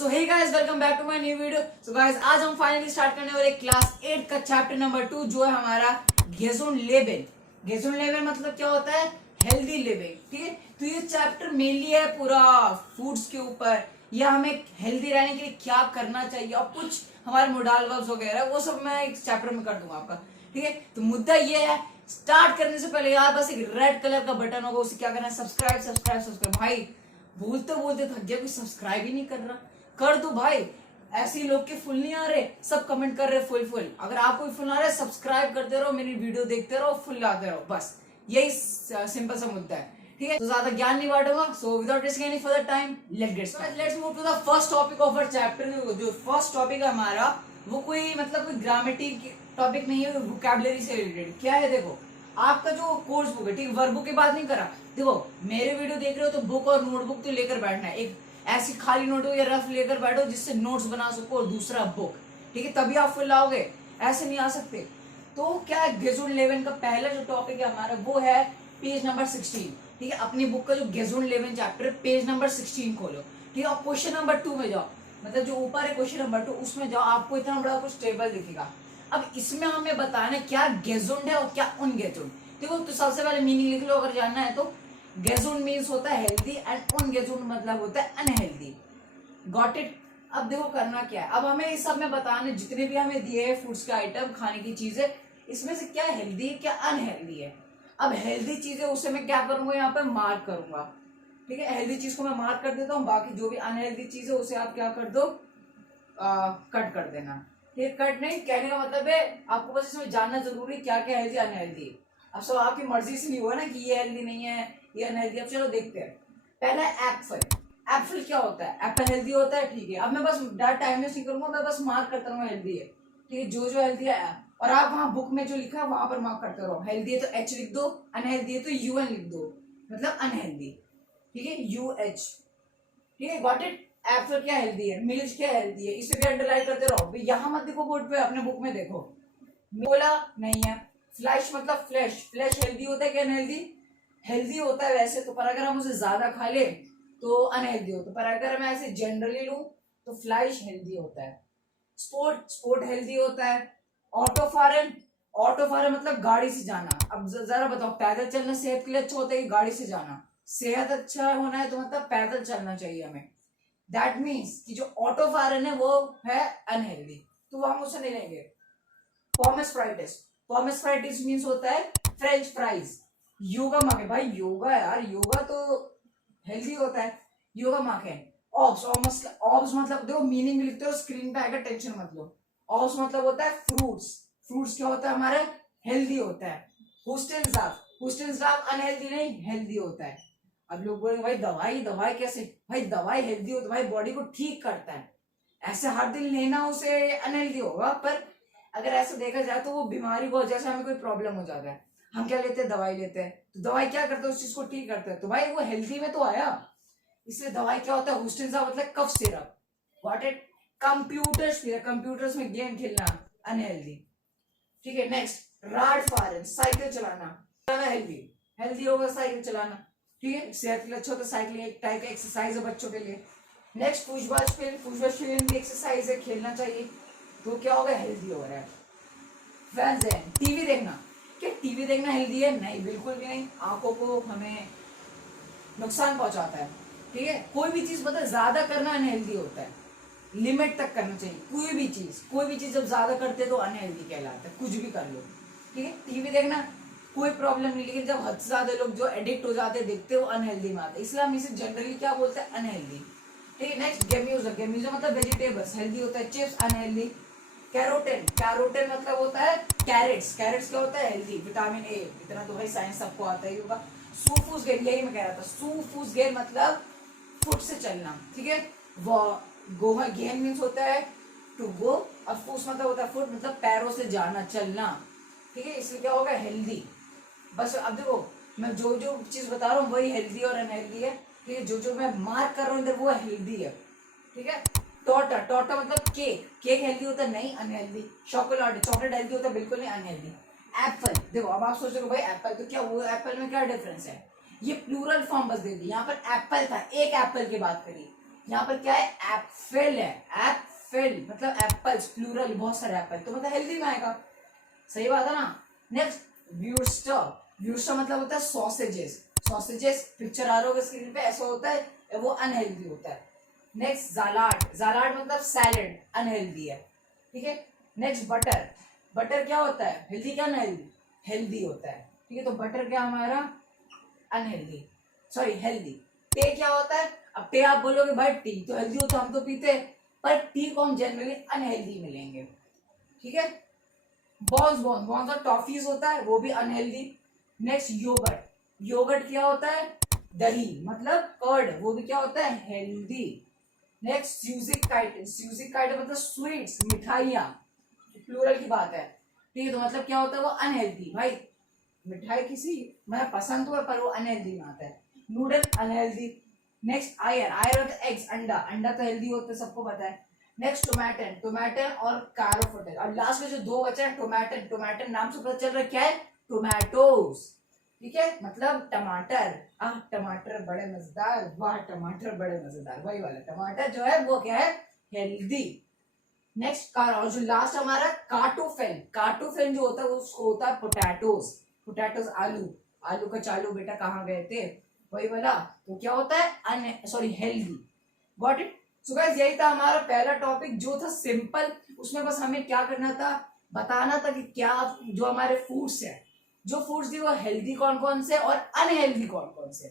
So hey guys, welcome back to my new video. So guys, आज हम finally start करने वाले class 8 का चैप्टर नंबर 2 जो है हमारा गेजुन लेबेन। गेजुन लेबेन मतलब क्या होता है? Healthy living. ठीक है, तो ये चैप्टर मेनली है पूरा फूड्स के ऊपर, या हमें हेल्दी रहने के लिए क्या करना चाहिए और कुछ हमारे मोडाल वर्ब्स वगैरह वो सब मैं एक चैप्टर में कर दूंगा आपका। ठीक है, तो मुद्दा ये है, स्टार्ट करने से पहले यार बस एक रेड कलर का बटन होगा, उसे क्या करना है? Subscribe subscribe subscribe. भाई बोलते बोलते थक गया, कोई सब्सक्राइब ही नहीं कर रहा। कर दो भाई, ऐसे लोग के फुल नहीं आ रहे, सब कमेंट कर रहे फुल फुल। अगर आपको फुल आ रहा है, सब्सक्राइब करते रहो, मेरी वीडियो देखते रहो, फुल आते रहो, बस यही सिंपल सा मुद्दा है। ठीक है, तो ज्यादा ज्ञान नहीं बांटूंगा। So without wasting any further time, let's get started. Let's move to the first topic of our chapter. जो फर्स्ट टॉपिक है हमारा, वो कोई मतलब कोई ग्रामेटिक टॉपिक नहीं है, वोकैबुलरी से रिलेटेड। क्या है? देखो, आपका जो कोर्स बुक है, ठीक, वर्क बुक की बात नहीं करा। देखो, मेरे वीडियो देख रहे हो तो बुक और नोटबुक तो लेकर बैठना है। एक ऐसी खाली नोटबुक या रफ लेकर बैठो जिससे नोट्स बना सको, और दूसरा बुक। ठीक है, तभी आप फुल आओगे, ऐसे नहीं आ सकते। तो क्या है, गेजुन 11 का पहला जो टॉपिक है हमारा, वो है पेज नंबर 16। ठीक है, अपनी बुक का जो गेजुन 11 चैप्टर, पेज नंबर 16 खोलो। ठीक है, और क्वेश्चन नंबर 2 में जाओ, मतलब जो ऊपर है क्वेश्चन नंबर 2, उसमें जाओ, आपको इतना बड़ा कुछ टेबल दिखेगा। अब इसमें हमें बताना है क्या गेजुंड है और क्या उनगेजुंड। देखो, तो सबसे पहले मीनिंग लिख लो अगर जानना है तो। गेजुंड मीन्स होता है हेल्दी, एंड उनगेजुंड मतलब होता है अनहेल्दी। Got it? अब देखो करना क्या है, अब हमें इस सब में बताने, जितने भी हमें दिए हैं फूड्स के आइटम, खाने की चीजें, इसमें से क्या हेल्दी है क्या अनहेल्दी है। अब हेल्दी चीजें उसे मैं क्या करूंगा, यहाँ पे मार्क करूंगा। ठीक है, हेल्दी चीज को मैं मार्क कर देता हूँ, बाकी जो भी अनहेल्दी चीज है उसे आप क्या कर दो, कट कर देना। ये कट नहीं, कहने का मतलब है आपको बस इसमें जानना जरूरी क्या क्या हेल्दी अनहेल्दी। अब सब आपकी मर्जी से नहीं हुआ ना कि ये हेल्दी नहीं है ये अनहेल्दी। अब चलो देखते हैं। पहला एप्पल। एप्पल क्या होता है? एप्पल हेल्दी होता है। ठीक है, अब मैं बस टाइम वेस्ट नहीं करूंगा, मैं बस मार्क करता रहूंगा हेल्दी है। ठीक है, जो जो हेल्दी है, और आप वहां बुक में जो लिखा है वहां पर मार्क करते रहो। हेल्दी है तो एच लिख दो, अनहेल्दी है तो यूएन लिख दो, मतलब अनहेल्दी। ठीक है, यूएच। ठीक है, गॉट इट? एप्पल क्या हेल्दी है, मिल्क क्या हेल्दी है, इसे भी अंडरलाइन करते रहो। यहाँ मत देखो बोर्ड पे, अपने बुक में देखो। बोला नहीं है। फ्लैश मतलब फ्लैश। फ्लैश हेल्दी होता है क्या अनहेल्दी? हेल्दी होता है वैसे तो, पर अगर हम उसे ज्यादा खा ले तो अनहेल्दी होता है, पर अगर मैं ऐसे जनरली लूं तो फ्लैश हेल्दी होता है। स्पोर्ट, स्पोर्ट हेल्दी होता है। ऑटोफारन, ऑटोफारन मतलब गाड़ी से जाना। अब जरा बताओ, पैदल चलना सेहत के लिए अच्छा होता है कि गाड़ी से जाना? सेहत अच्छा होना है तो मतलब पैदल चलना चाहिए हमें। दैट मीन्स कि जो ऑटोफारन है वो है अनहेल्दी, तो हम उसे नहीं लेंगे। पॉमस फ्राइटिस, पॉमस फ्राइटिस मीन्स होता है फ्रेंच फ्राइज। योगा माके, भाई योगा यार, योगा तो हेल्दी होता है। योगा माके। ऑब्स, ऑब्स मतलब देखो मीनिंग में लिखते हो, स्क्रीन पे आएगा, टेंशन मत लो। ऑब्स मतलब होता है फ्रूट्स। फ्रूट्स क्या होता है हमारे? हेल्दी होता है। हुस्टेनजाफ, हुस्टेनजाफ अनहेल्दी नहीं, हेल्दी होता है। अब लोग बोलेंगे भाई दवाई, दवाई कैसे? भाई दवाई हेल्दी हो तो भाई बॉडी को ठीक करता है, ऐसे हर दिन लेना उसे अनहेल्दी होगा। पर अगर ऐसा देखा जाए तो वो बीमारी को, जैसे हमें कोई प्रॉब्लम हो जाता है, हम क्या लेते हैं? दवाई लेते हैं। तो दवाई क्या करते हैं? उस चीज को ठीक करते हैं, तो भाई वो हेल्दी में तो आया। इसलिए दवाई क्या होता है? हुस्टेनजा मतलब cough syrup. What it? Computers, computers में गेम खेलना अनहेल्दी। ठीक है, नेक्स्ट राड फारन, साइकिल चलाना हेल्दी। हेल्दी होगा साइकिल चलाना। ठीक है, सेहत के लिए अच्छा होता है साइकिलिंग, एक टाइप का एक्सरसाइज है बच्चों के लिए। Next football spin, football spin भी एक्सरसाइज है, खेलना चाहिए। तो क्या होगा? हेल्दी हो रहा है। फ्रेंड्स है, टीवी देखना। क्या टीवी देखना हेल्दी है? नहीं, बिल्कुल भी नहीं। आंखों को हमें नुकसान पहुंचाता है। ठीक है, कोई भी चीज पता है ज्यादा करना अनहेल्दी होता है, लिमिट तक करना चाहिए। कोई भी चीज जब ज्यादा करते तो अनहेल्दी कहलाता है, कुछ भी कर लो। ठीक है, टीवी देखना कोई प्रॉब्लम नहीं, लेकिन जब हद से ज्यादा लोग जो एडिक्ट हो जाते हैं देखते हो, अनहेल्दी में आते हैं, इसलिए हम इसे जनरली क्या बोलते हैं? अनहेल्दी। ठीक है, नेक्स्ट गेम्यूजर, गेम्यूजर मतलब वेजिटेबल्स, हेल्दी होता है। Chips unhealthy. कैरोटीन, कैरोटीन मतलब होता है कैरेट्स, कैरेट्स क्या होता है? Healthy, vitamin A. इतना तो भाई साइंस सबको आता ही होगा। सूफूस गेन, यही मैं कह रहा था, सूफूस गेन मतलब फुट से चलना। ठीक है, वो गोहा गेन मीन्स होता है टू गो, और फूस मतलब होता है फुट, मतलब पैरों से जाना, चलना। ठीक है, इसलिए क्या होगा? हेल्दी। बस अब देखो, मैं जो जो चीज बता रहा हूँ वही हेल्दी और अनहेल्दी है। ठीक है, जो जो मैं मार्क कर रहा हूँ इधर वो हेल्दी है। ठीक है, टोटा, टोटा मतलब केक, केक हेल्दी होता है? नहीं, अनहेल्दी। चॉकलेट, चॉकलेट हेल्दी होता है? बिल्कुल नहीं, अनहेल्दी। एप्पल, देखो अब आप सोच रहे हो भाई एप्पल तो क्या, वो एप्पल में क्या डिफरेंस है? ये प्लूरल फॉर्म बस दे दी, यहाँ पर एप्पल था, एक एप्पल की बात करी। यहाँ पर क्या है, एप्पल है, एप्पल मतलब एप्पल्स प्लूरल, बहुत सारे एप्पल, तो मतलब हेल्दी में आएगा, सही बात है ना। नेक्स्ट व्यूस्टर, व्यूस्टर मतलब होता है सॉसेजेस, सॉसेजेस पिक्चर आ रहा होगा स्क्रीन पे, ऐसा होता है, वो अनहेल्दी होता है। नेक्स्ट जालाड, जालाड मतलब सैलेड, अनहेल्दी है, ठीक है। नेक्स्ट बटर, बटर क्या होता है, हेल्दी क्या अनहेल्दी, हेल्दी होता है, ठीक है। तो बटर क्या हमारा अनहेल्दी, सॉरी हेल्दी। टे क्या होता है, अब टे आप बोलोगे भाई टी तो हेल्दी होता है, हम तो पीते हैं, पर टी को हम जनरली अनहेल्दी मिलेंगे, ठीक है। बॉन्स, बॉन्स, बॉन्स और टॉफीज होता है, वो भी अनहेल्दी। नेक्स्ट योगर्ट, योगर्ट क्या होता है, दही मतलब कर्ड, वो भी क्या होता है, हेल्दी। नेक्स्ट स्यूजिक काइट, स्यूजिक काइट मतलब स्वीट्स, मिठाइयाँ, प्लूरल की बात है, ठीक है। तो मतलब क्या होता है, वो अनहेल्दी, भाई मिठाई किसी मैं पसंद तो है पर वो अनहेल्दी में आता है। Noodle unhealthy. नेक्स्ट आयर, आयर होता है एग्स, अंडा, अंडा तो हेल्दी होता है, सबको पता है। नेक्स्ट टोमेटन, टोमेटन और कैरोफोटल, और लास्ट में जो दो बचे हैं टोमेटन, टोमेटन नाम से पता चल रहा है क्या है, टोमेटोज, ठीक है, मतलब टमाटर। टमाटर बड़े मजेदार, वाह टमाटर बड़े मजेदार, वही वाला टमाटर जो है वो क्या है, हेल्दी। नेक्स्ट कार, और जो लास्ट हमारा कार्टोफेन, कार्टोफेन जो होता है उसको होता है पोटैटोज, पोटैटोज आलू, आलू का चालू बेटा कहाँ गए थे, वही वाला। तो क्या होता है sorry healthy, got it. So guys यही था हमारा पहला टॉपिक जो था सिंपल, उसमें बस हमें क्या करना था, बताना था कि क्या जो हमारे फूड्स है, जो फूड्स थी वो हेल्दी कौन कौन से और अनहेल्दी कौन कौन से,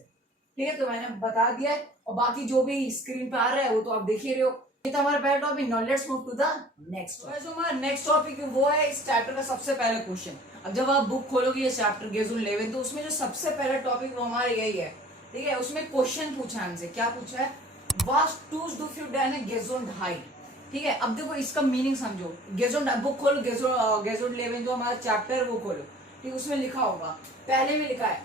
ठीक है। तो मैंने बता दिया है, और बाकी जो भी स्क्रीन पे आ रहा है वो तो आप देख ही रहे हो। ये था हमारा पहला topic. Now let's move to the next. जो हमारा नेक्स्ट टॉपिक है वो है इस चैप्टर का सबसे पहला क्वेश्चन। अब जब आप बुक खोलोगे ये चैप्टर गेजुन 11, तो उसमें जो सबसे पहला टॉपिक वो हमारा यही है, ठीक है। उसमें क्वेश्चन पूछा हमसे, क्या पूछा है, वास टूस डू फ्यू डैन गेजुन हाइट, ठीक है। अब देखो इसका मीनिंग समझो, गेजुन बुक खोलो, गेजुन 11 जो हमारा चैप्टर है वो खोलो, ठीक, उसमें लिखा होगा, पहले में लिखा है,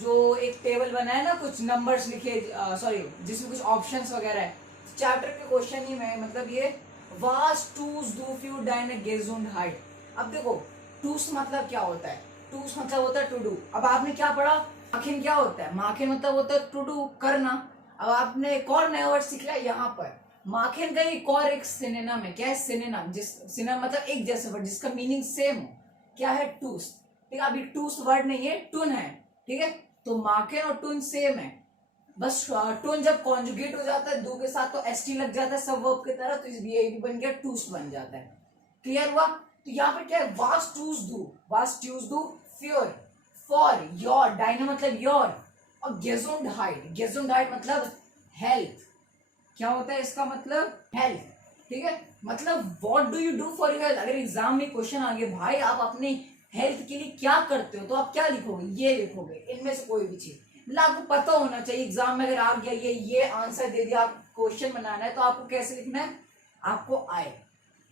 जो एक टेबल बना है ना, कुछ नंबर्स लिखे, सॉरी जिसमें कुछ ऑप्शंस वगैरह है, चैप्टर के क्वेश्चन ही में, मतलब ये वास टूस डू फ्यू डाइन गेजुन हाइट। अब देखो टूस मतलब क्या होता है, टूस मतलब होता है टू डू। अब आपने क्या पढ़ा, माखिन क्या होता है, माखिन मतलब होता है टू डू, करना। अब आपने एक और नया वर्ड सीख लिया यहाँ पर, माखिन का एक और एक सिनोनिम है, क्या है सिनोनिम, जिस सिनोनिम मतलब एक जैसे वर्ड जिसका मीनिंग सेम हो, क्या है टूस, ठीक है। अभी टूस वर्ड नहीं है, टून है, ठीक है। तो माखिन और टून सेम है, बस टून जब कॉन्जुगेट हो जाता है दो के साथ तो एसटी लग जाता है सब वर्ब की तरह, तो ये भी बन गया टूस बन जाता है, क्लियर हुआ। तो यहाँ पे क्या है, वास टूस डू, वास टूस डू फ्योर, फॉर योर, डाइनो मतलब योर, और गेजुंड हाइट, गेजुंड हाइट मतलब हेल्थ, क्या होता है इसका मतलब हेल्थ, ठीक है। मतलब what do you do for your health. अगर एग्जाम में क्वेश्चन आ गया भाई आप अपने हेल्थ के लिए क्या करते हो, तो आप क्या लिखोगे, ये लिखोगे, इनमें से कोई भी चीज, मतलब आपको पता होना चाहिए एग्जाम में, अगर आ गया ये आंसर दे दिया, आप क्वेश्चन बनाना है तो आपको कैसे लिखना है, आपको आए,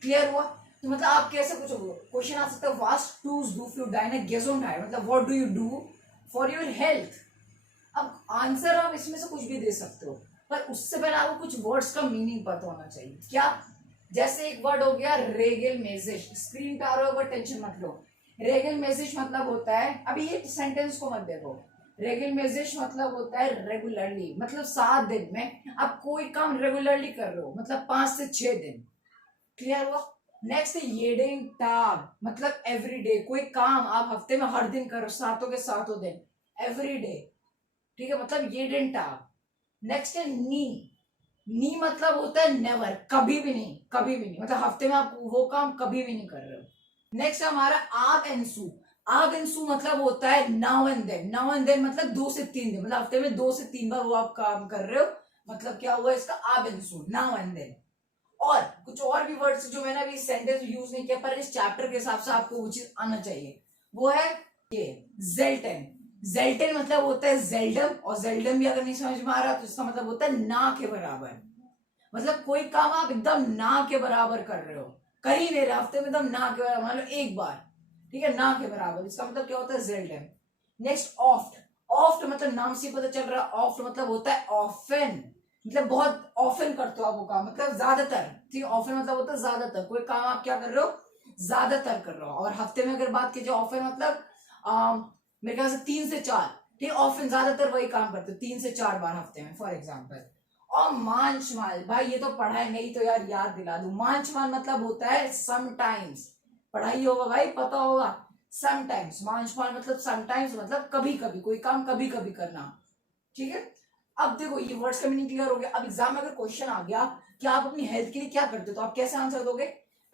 क्लियर हुआ। तो मतलब आप कैसे कुछ क्वेश्चन आ सकता है, वास्ट टूस डू फ्यू डाइन गेजुंड हाइट, मतलब what do you do for your health. अब आंसर आप इसमें से कुछ भी दे सकते हो, पर उससे पहले आपको कुछ वर्ड्स का मीनिंग पता होना चाहिए, क्या, जैसे एक वर्ड हो गया रेगल मेजिश, स्क्रीन पे आ रहा होगा टेंशन मत लो। रेगल मेजिश मतलब होता है, अभी ये सेंटेंस को मत देखो, रेगल मेजिश मतलब होता है रेगुलरली, मतलब 7 दिन में आप कोई काम रेगुलरली कर रहे हो, मतलब 5 से 6 दिन, क्लियर हुआ। नेक्स्ट है येडेन टाग, मतलब एवरीडे, कोई काम आप हफ्ते में हर दिन करो, सातों के सातों दिन, एवरीडे, ठीक है, मतलब येडेन टाग। नेक्स्ट है नी, नी मतलब होता है नेवर, कभी भी नहीं, कभी भी नहीं, मतलब हफ्ते में आप वो काम कभी भी नहीं कर रहे हो। नेक्स्ट हमारा आग एंड सू, आग एंड सू मतलब होता है now and then, now and then मतलब 2 से 3 दिन, मतलब हफ्ते में 2 से 3 बार वो आप काम कर रहे हो, मतलब क्या हुआ इसका, आग एंड सू, नाउ एंड देन। और कुछ और भी वर्ड्स जो मैंने अभी सेंटेंस यूज नहीं किया, पर इस चैप्टर के हिसाब से आपको वो चीज आना चाहिए, वो है ये जेल्टन, जेल्टन मतलब होता है जेल्डम, और जेल्डम भी अगर नहीं समझ में आ रहा तो इसका मतलब होता है ना के बराबर, मतलब कोई काम आप एकदम ना के बराबर कर रहे हो, कर ही नहीं रहे, हफ्ते में एकदम ना के बराबर, मान लो एक बार, ठीक है, ना के बराबर, इसका मतलब क्या होता है जेल्डम। नेक्स्ट ऑफ्ट, ऑफ्ट मतलब नाम से पता चल रहा है, ऑफ्ट मतलब होता है ऑफन, मतलब बहुत ऑफन करते हो आप वो काम, मतलब ज्यादातर, ठीक है, ऑफन मतलब होता है ज्यादातर, कोई काम आप क्या कर रहे हो, ज्यादातर कर रहे हो। और हफ्ते में अगर बात कीजिए ऑफन मतलब मेरे ख्याल से 3 से 4, ठीक है, ऑफन ज्यादातर वही काम करते हो 3 से 4 बार हफ्ते में, फॉर एग्जाम्पल। और मांचमाल, भाई ये तो पढ़ा है, नहीं तो यार याद दिला दूं। मांचमाल मतलब होता है समटाइम्स, पढ़ाई होगा भाई, पता होगा। समटाइम्स, मांचमाल मतलब समटाइम्स मतलब कभी कभी, कोई काम कभी कभी करना, ठीक है। अब देखो ये वर्ड्स का मीनिंग क्लियर हो गया। अब एग्जाम में अगर क्वेश्चन आ गया कि आप अपनी हेल्थ के लिए क्या करते हो, तो आप कैसे आंसर दोगे?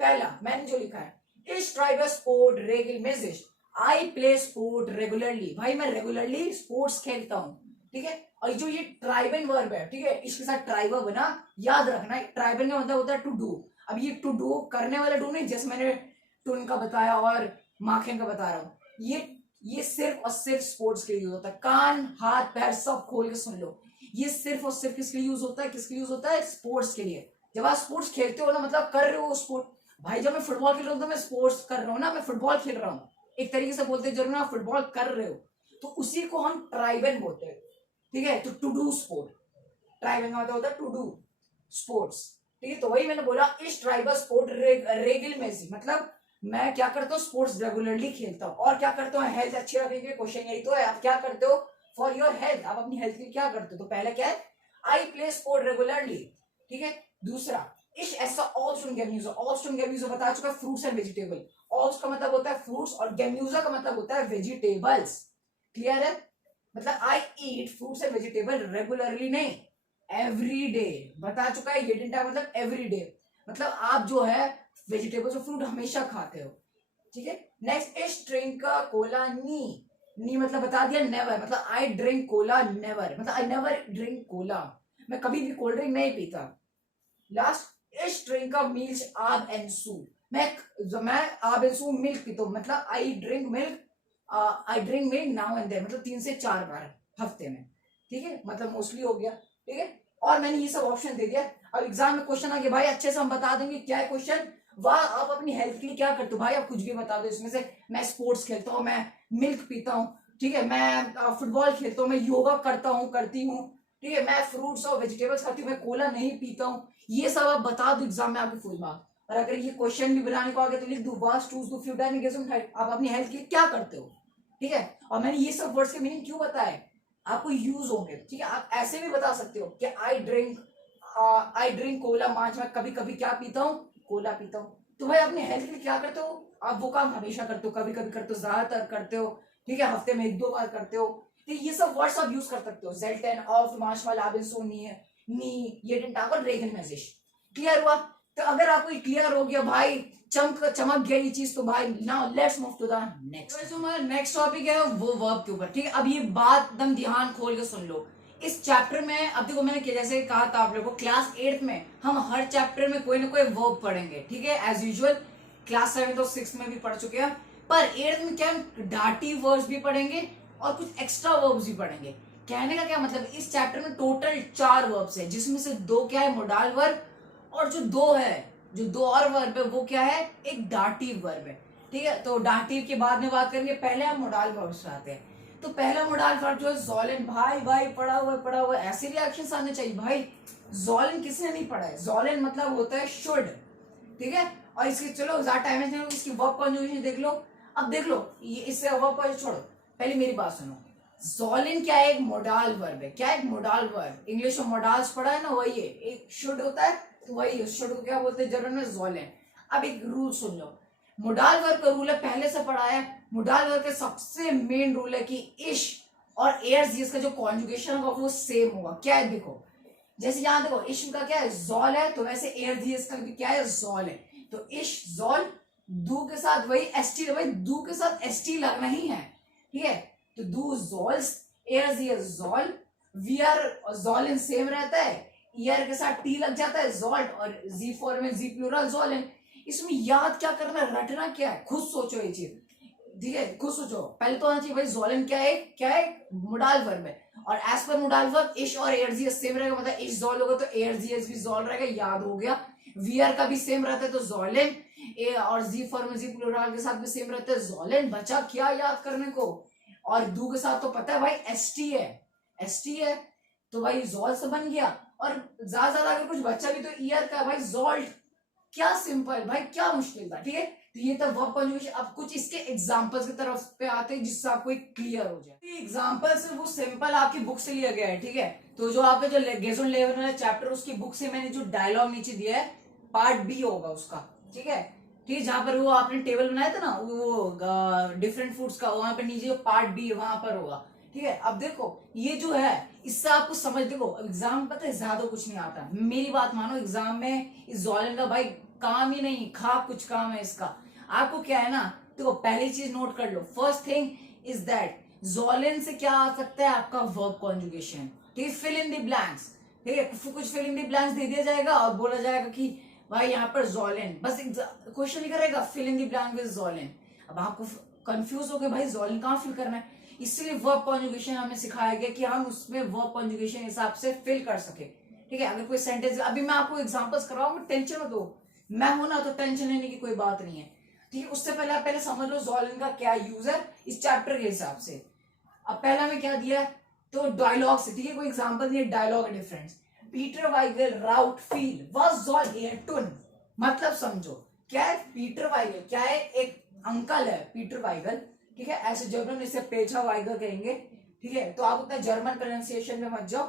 पहला मैंने जो लिखा है, इस tribe sport regular, I play sport regularly, भाई मैं रेगुलरली स्पोर्ट्स खेलता हूँ, ठीक है। और जो ये ट्राइबल वर्ब है, ठीक है, इसके साथ ट्राइबर बना, याद रखना है ट्राइबल का मतलब होता है टू डू। अब ये टू डू करने वाला डू नहीं, जैसे मैंने टून का बताया और माखन का बता रहा हूँ, ये सिर्फ और सिर्फ स्पोर्ट्स के लिए यूज होता है। कान हाथ पैर सब खोल के सुन लो, ये सिर्फ और सिर्फ किसके लिए यूज होता है? किसके लिए यूज होता है? स्पोर्ट्स के लिए। जब आप स्पोर्ट्स खेलते हो ना, मतलब कर रहे हो स्पोर्ट। भाई जब मैं फुटबॉल खेल रहा हूँ तो मैं स्पोर्ट्स कर रहा हूँ ना, मैं फुटबॉल खेल रहा हूँ, एक तरीके से बोलते जरूर ना, फुटबॉल कर रहे हो, तो उसी को हम ट्राइबल बोलते हैं, ठीक है। तो टू डू स्पोर्ट, ट्राइबल का मतलब होता है टू डू स्पोर्ट्स, ठीक है। तो वही मैंने बोला, इस ट्राइबल स्पोर्ट रेगुलर में, मतलब मैं क्या करता हूँ, स्पोर्ट्स रेगुलरली खेलता हूँ। और क्या करता हूँ, हेल्थ अच्छी रखने के लिए, क्वेश्चन यही तो है, आप क्या करते हो फॉर योर हेल्थ, आप अपनी हेल्थ के लिए क्या करते हो? तो पहले क्या है, आई प्ले स्पोर्ट रेगुलरली, ठीक है। दूसरा, इस ऐसा ऑल्सुन गेम्यूजो, ऑल्सुन गेम्यूजो बता चुका, फ्रूट्स एंड वेजिटेबल। ऑल्स का मतलब होता है फ्रूट्स और गेम्यूजा का मतलब होता है वेजिटेबल्स, क्लियर है। मतलब I eat fruits and vegetable regularly नहीं, एवरी डे, बता चुका है। ये डिंटा मतलब एवरी डे, मतलब आप जो है वेजिटेबल्स और फ्रूट हमेशा खाते हो, ठीक है। नेक्स्ट इज ड्रिंक कोला नी मतलब बता दिया नेवर, मतलब आई ड्रिंक कोला नेवर, मतलब आई नेवर ड्रिंक कोला, मैं कभी भी कोल्ड ड्रिंक नहीं पीता। लास्ट इज ड्रिंक मील्स आब एंड सूप, मैं आब एंड सूप मिल्क पीता हूँ, मतलब I drink milk, I drink milk now and then, मतलब 3 से 4 बार हफ्ते में, ठीक है, मतलब मोस्टली हो गया, ठीक है। और मैंने ये सब ऑप्शन दे दिया। अब एग्जाम में क्वेश्चन आ गया भाई, अच्छे से हम बता देंगे क्या है क्वेश्चन, वाह आप अपनी हेल्थ के लिए क्या करते हो, भाई आप कुछ भी बता दो इसमें से। मैं स्पोर्ट्स खेलता हूँ, मैं मिल्क पीता हूँ, ठीक है, मैं फुटबॉल खेलता हूँ, मैं योगा करता हूँ करती हूँ, ठीक है, मैं फ्रूट्स और वेजिटेबल्स खाती हूँ, मैं कोला नहीं पीता हूँ, ये सब आप बता दो एग्जाम में, आपको फुल मार्क। और अगर ये क्वेश्चन भी बनाने को आगे तो लिख दो, वास्ट टूज दो फ्यू टाइम, आप अपनी हेल्थ के लिए क्या करते हो, ठीक है। और मैंने ये सब वर्ड्स के मीनिंग क्यों बताए, आपको यूज होंगे, ठीक है। आप ऐसे भी बता सकते हो कि आई ड्रिंक कोला मांच, मैं कभी कभी क्या पीता हूँ, कोला पीता हूँ। तो भाई अपने हेल्थ के लिए क्या करते हो, आप वो काम हमेशा करते हो, कभी कभी करते हो, ज्यादातर करते हो, ठीक है, हफ्ते में 1-2 बार करते हो, तो ये सब वर्ड्स आप यूज कर सकते हो, जेल्टेन ऑफ मार्शमल आबिसो नी ये टावर रेगन मैजिश, क्लियर हुआ। तो अगर आपको क्लियर हो गया भाई, चमक गया ये चीज, तो भाई now let's move to the next. जो हमारा नेक्स्ट टॉपिक है वो वर्ब के ऊपर, ठीक है। अब ये बात एकदम ध्यान खोल के सुन लो, इस चैप्टर में अब देखो मैंने जैसे कहा था आप लोगों को, क्लास 8th में हम हर चैप्टर में कोई ना कोई वर्ब पढ़ेंगे, ठीक है, एज यूजुअल। क्लास 7 तो 6 में भी पढ़ चुके हैं, पर 8th में क्या डाटी वर्ब्स भी पढ़ेंगे और कुछ एक्स्ट्रा वर्ब्स भी पढ़ेंगे। कहने का क्या मतलब, इस चैप्टर में टोटल 4 वर्ब्स है, जिसमें से 2 क्या है, मोडाल वर्ब, और जो 2 है, जो 2 और वर्ब है वो क्या है, एक डाटिव वर्ब है, ठीक है। तो डाटिव के बाद में बात करेंगे, पहले हम मोडाल वर्ब से आते हैं। तो पहला मोडाल वर्ब जो है जोलन, भाई पढ़ा हुआ है, ऐसे रिएक्शंस आने चाहिए भाई। जोलन किसने नहीं पढ़ा है, जोलन मतलब होता है शुड, ठीक है। और इसके चलो ज्यादा टाइम नहीं, इसकी वर्ब कॉन्जुगेशन देख लो। अब देख लो ये, इससे वर्ब को छोड़ो, पहले मेरी बात सुनो। जोलिन क्या है, एक मोडाल वर्ब है, क्या है, एक मोडाल वर्ब, इंग्लिश में मोडाल्स पढ़ा है ना, वही है, एक शुड होता है, तो वही है, शुड को क्या बोलते हैं जर्मन में, जोलिन। अब एक रूल सुन लो, मोडाल वर्ब का रूल है, पहले से पढ़ा है। मोडाल वर्ब का सबसे मेन रूल है कि इश और एयर्स जिसका जो कॉन्जुगेशन होगा वो सेम होगा। क्या है देखो, जैसे यहां देखो इश्म का क्या है, जॉल है, तो वैसे एयर का भी क्या है, जॉल है। तो इश जॉल, दू के साथ वही एसटी, भाई दू के साथ एसटी लगना ही है, ठीक है। तो दू जॉल्स, एयर जॉल, वी आर जॉलिन सेम रहता है, ईयर के साथ टी लग जाता है जॉल्ट, और जी फॉर में जी प्लूरल जॉलिन। इसमें याद क्या करना है, रटना क्या है, खुद सोचो ये चीज, ठीक है, खुद सोचो। पहले तो आना चाहिए भाई जोलिन क्या है, मोडाल वर्ब है, और एज पर मोडाल वर्ब इश और एयरजीएस सेम रहेगा, मतलब इश जॉल होगा तो एयरजीएस भी जॉल रहेगा, याद हो गया। वीआर का भी सेम रहता है तो जोलिन, ए और जी फॉर्म जी प्लूरल के साथ भी सेम रहता है जोलिन। बचा क्या याद करने को, और दू के साथ तो पता है भाई एसटी है, एसटी है, तो भाई जॉल से बन गया। और ज्यादा अगर कुछ बच्चा भी तो ईयर का भाई जॉल्ट, क्या सिंपल भाई, क्या मुश्किल था, ठीक है। तो ये था वर्ब कॉन्जुगेशन। अब कुछ इसके एग्जांपल्स की तरफ पे आते हैं जिससे आपको एक क्लियर हो जाए। एग्जांपल से वो सिंपल आपकी बुक से लिया गया है, ठीक है। तो जो आपका जो गेसुन लेवन वाला चैप्टर उसकी बुक से मैंने जो डायलॉग नीचे दिया है पार्ट बी होगा उसका, ठीक है। ठीक है, जहां पर वो आपने टेबल बनाया था ना वो डिफरेंट फूड्स का, वहां पर नीचे जो पार्ट बी है वहां पर होगा, ठीक है। अब देखो ये जो है इससे आपको समझ, देखो एग्जाम पता है ज्यादा कुछ नहीं आता, मेरी बात मानो, एग्जाम में इस जॉलन का भाई काम ही नहीं, खा कुछ काम है इसका। आपको क्या है ना, देखो पहली चीज नोट कर लो, first thing is that Jhulan से क्या आ सकता है आपका वर्ब कॉन्जुगेशन, ठीक है। फिल इन द ब्लैंक्स, ठीक है, कुछ फिल इन द ब्लैंक्स दे दिया जाएगा और बोला जाएगा कि भाई यहाँ पर जॉलन, बस क्वेश्चन ही करेगा fill in the blank with जॉलन। अब आपको कंफ्यूज हो गए भाई जॉलन कहाँ फिल करना है, इसलिए वर्ब कॉन्जुगेशन हमें सिखाया गया कि हम उसमें वर्ब कॉन्जुगेशन हिसाब से फिल कर सके, ठीक है। अगर कोई सेंटेंस, अभी मैं आपको एग्जांपल्स कराऊंगा, टेंशन मत दो, मैं हूं ना तो टेंशन लेने की कोई बात नहीं है, ठीक है। उससे पहले आप पहले समझ लो जॉलन का क्या यूज है इस चैप्टर के हिसाब से। अब पहला में क्या दिया है, तो डायलॉग से, ठीक है, कोई एग्जांपल दिया, डायलॉग डिफरेंस। पीटर वाइगल राउट फील वाज जॉल हियर टून, मतलब समझो क्या है, पीटर वाइगल क्या है, एक अंकल है पीटर वाइगल, ठीक है। ऐसे जर्मन इसे पेचा वाइगल कहेंगे, ठीक है। तो आप उतना जर्मन प्रोनाउंसिएशन में मत जाओ,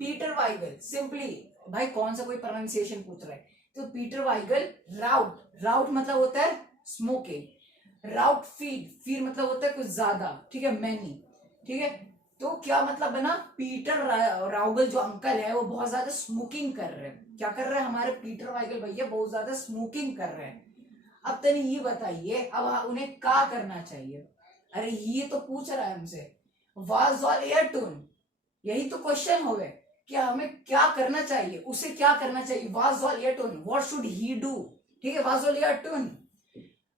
पीटर वाइगल सिंपली, भाई कौन सा कोई प्रोनाउंसिएशन पूछ रहा है, तो पीटर वाइगल राउट, राउट मतलब होता है स्मोकिंग, राउट फीड, फीड मतलब होता है कुछ ज्यादा, ठीक है, मैनी, ठीक है। तो क्या मतलब बना, पीटर राउगल जो अंकल है वो बहुत ज्यादा स्मोकिंग कर रहे हैं, क्या कर रहे हैं हमारे पीटर वाइगल भैया, बहुत ज्यादा स्मोकिंग कर रहे हैं। अब तनी ये बताइए अब उन्हें क्या करना चाहिए, अरे ये तो पूछ रहा है हमसे, वाज ऑल एयर टून, यही तो क्वेश्चन हो गए कि हमें क्या करना चाहिए, उसे क्या करना चाहिए, वाज ऑल एयर टून, व्हाट शुड ही डू, ठीक है। वाज ऑल एयर टून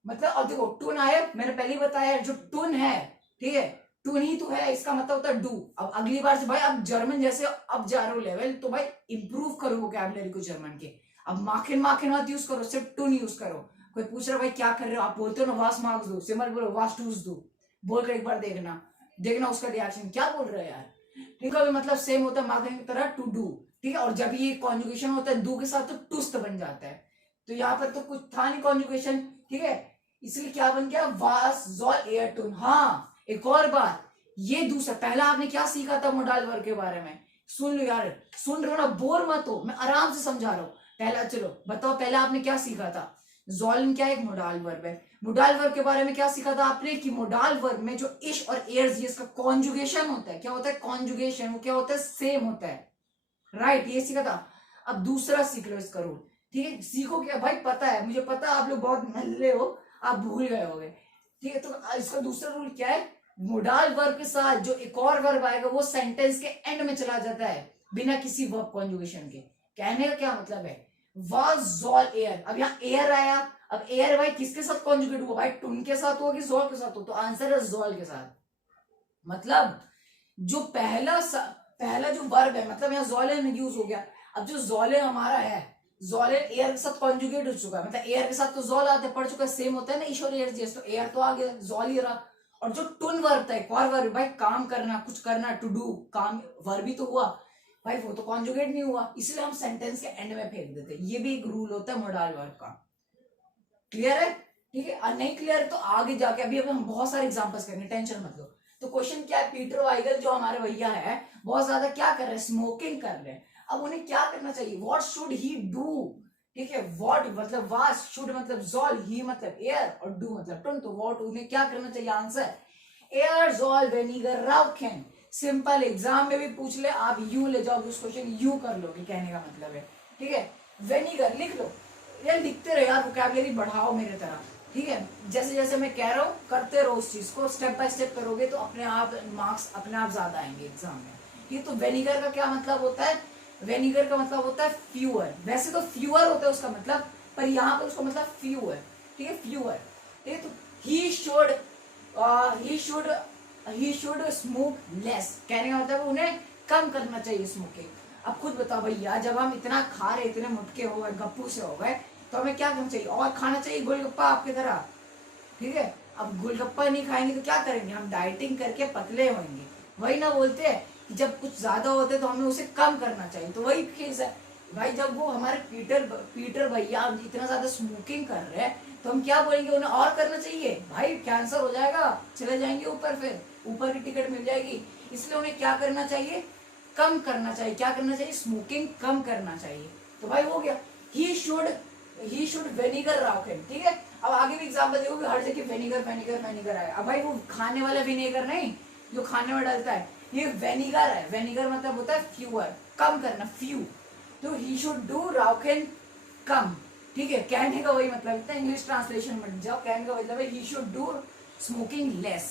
मतलब, अब देखो टून आया, मैंने पहले ही बताया जो टून है, ठीक है, टून ही तो है, इसका मतलब होता है डू। अब अगली बार से भाई अब जर्मन जैसे अब जा रहे हो लेवल, तो भाई इंप्रूव करो वोकैबुलरी को जर्मन के, अब माखिन माखिन मत यूज करो, सिर्फ टून यूज करो। कोई पूछ रहा भाई क्या कर रहे हो, आप बोलते हो ना वास मार्क्स दो, सिमल बोलो वास टूस दो, बोल कर एक बार देखना, देखना उसका रिएक्शन, क्या बोल रहे हैं यार, ठीक है। मतलब सेम होता है मार्किंग की तरह, टू डू, ठीक है। और जब ये कॉन्जुगेशन होता है डू के साथ तो टुस्त बन जाता है, तो यहाँ पर तो कुछ था नहीं कॉन्जुगेशन, ठीक है, इसलिए क्या बन गया, वास जॉल एयर टून। हाँ एक और बात, ये दूसरा, पहला आपने क्या सीखा था मोडाल वर्ब के बारे में, सुन लो यार, सुन रहे हो ना, बोर मत हो, मैं आराम से समझा रहा हूँ। पहला चलो बताओ, पहला आपने क्या सीखा था, जॉलन क्या एक मोडाल वर्ब है, मोडाल वर्ब के बारे में क्या सीखा था आपने, कि मोडाल वर्ब में जो इश और एयर्स इसका कॉन्जुगेशन होता है, क्या होता है कॉन्जुगेशन, वो क्या होता है सेम होता है, राइट, ये सीखा था। अब दूसरा सीख लो इसका रूल, ठीक है, सीखो क्या भाई, पता है मुझे, पता है आप लोग बहुत नल्ले हो, आप भूल गए होगे, ठीक है। तो इसका दूसरा रूल क्या है, मोडाल वर्ब के साथ जो एक और वर्ब आएगा वो सेंटेंस के एंड में चला जाता है बिना किसी वर्ब कॉन्जुगेशन के। कहने का क्या मतलब है, वाज जॉल एयर, अब यहाँ एयर आया, अब एयर भाई किसके साथ कॉन्जुगेट हुआ, भाई टून के साथ हुआ कि जॉल के साथ हो, तो आंसर है जॉल के साथ। मतलब जो पहला जो वर्ब है, मतलब यहाँ जॉलन यूज हो गया। अब जो जॉलन हमारा है, जॉलन एयर के साथ कॉन्जुगेट हो चुका है, मतलब एयर के साथ तो जॉल आते पड़ चुका है, सेम होता है ना ईश्वर एयर जैसे, तो एयर तो आ गया, जॉल ही रहा। और जो टून वर्ब था, एक और वर्ब भाई काम करना, कुछ करना, टू डू, काम वर्ब ही तो हुआ भाई, वो तो कॉन्जुगेट नहीं हुआ, इसलिए हम सेंटेंस के एंड में फेंक देते, ये भी एक रूल होता है मोडाल वर्ब का। क्लियर है, ठीक है। और नहीं क्लियर तो आगे जाके अभी हम बहुत सारे एग्जांपल्स करेंगे, टेंशन मत लो। तो क्वेश्चन क्या है, पीटर वाइगल जो हमारे भैया है बहुत ज्यादा क्या कर रहे हैं, स्मोकिंग कर रहे हैं। अब उन्हें क्या करना चाहिए, व्हाट शुड ही डू, ठीक है, व्हाट मतलब वास, शुड मतलब जॉल, ही मतलब एयर और डू मतलब टून, तो व्हाट उन्हें क्या करना चाहिए, आंसर एयर जॉल वेनिगर राउकेन। सिंपल, एग्जाम में भी पूछ ले आप यू ले जाओगे उस क्वेश्चन, यू कर लोगे, कहने का मतलब है, ठीक है। वेनिगर लिख लो यार, लिखते रहो यार, वोकैबुलरी बढ़ाओ मेरे तरह, ठीक है। जैसे जैसे मैं कह रहा हूँ करते रहो उस चीज को, स्टेप बाय स्टेप करोगे तो अपने आप मार्क्स अपने आप ज्यादा आएंगे एग्जाम में, ठीक है। तो वेनिगर का क्या मतलब होता है, वेनिगर का मतलब होता है फ्यूअर, वैसे तो फ्यूअर होता है उसका मतलब, पर यहाँ पर उसका मतलब फ्यूअर, ठीक है, फ्यूअर, ठीक है। तो ही शुड स्मोक लेस, कहने का मतलब उन्हें कम करना चाहिए स्मोकिंग। अब खुद बताओ भैया, जब हम इतना खा रहे, इतने मुटके हो गए, गप्पू से हो गए, तो हमें क्या करना चाहिए, और खाना चाहिए गोलगप्पा आपकी तरह, ठीक है। अब गोलगप्पा नहीं खाएंगे तो क्या करेंगे, हम डाइटिंग करके पतले होंगे, वही ना बोलते हैं कि जब कुछ ज्यादा होते तो हमें उसे कम करना चाहिए, तो वही केस है, भाई जब वो हमारे पीटर भैया इतना ज्यादा स्मोकिंग कर रहे हैं तो हम क्या बोलेंगे, उन्हें और करना चाहिए? भाई कैंसर हो जाएगा, चले जाएंगे ऊपर, फिर ऊपर की टिकट मिल जाएगी। इसलिए उन्हें क्या करना चाहिए, कम करना चाहिए। क्या करना चाहिए? स्मोकिंग कम करना चाहिए। तो भाई हो गया, ही शुड वेनिगर राउकेन, ठीक है। अब आगे भी एग्जाम्पल देखो कि हर जगह वेनिगर वेनिगर वेनिगर आया। अब भाई वो खाने वाला विनेगर नहीं जो खाने में डलता है, ये वेनिगर है। वेनिगर मतलब होता है फ्यूअर, कम करना, फ्यू। तो ही शुड डू राउकेन कम, ठीक है। कहने का वही मतलब, इतना इंग्लिश ट्रांसलेशन मत जाओ, कहने का मतलब है he should do smoking less.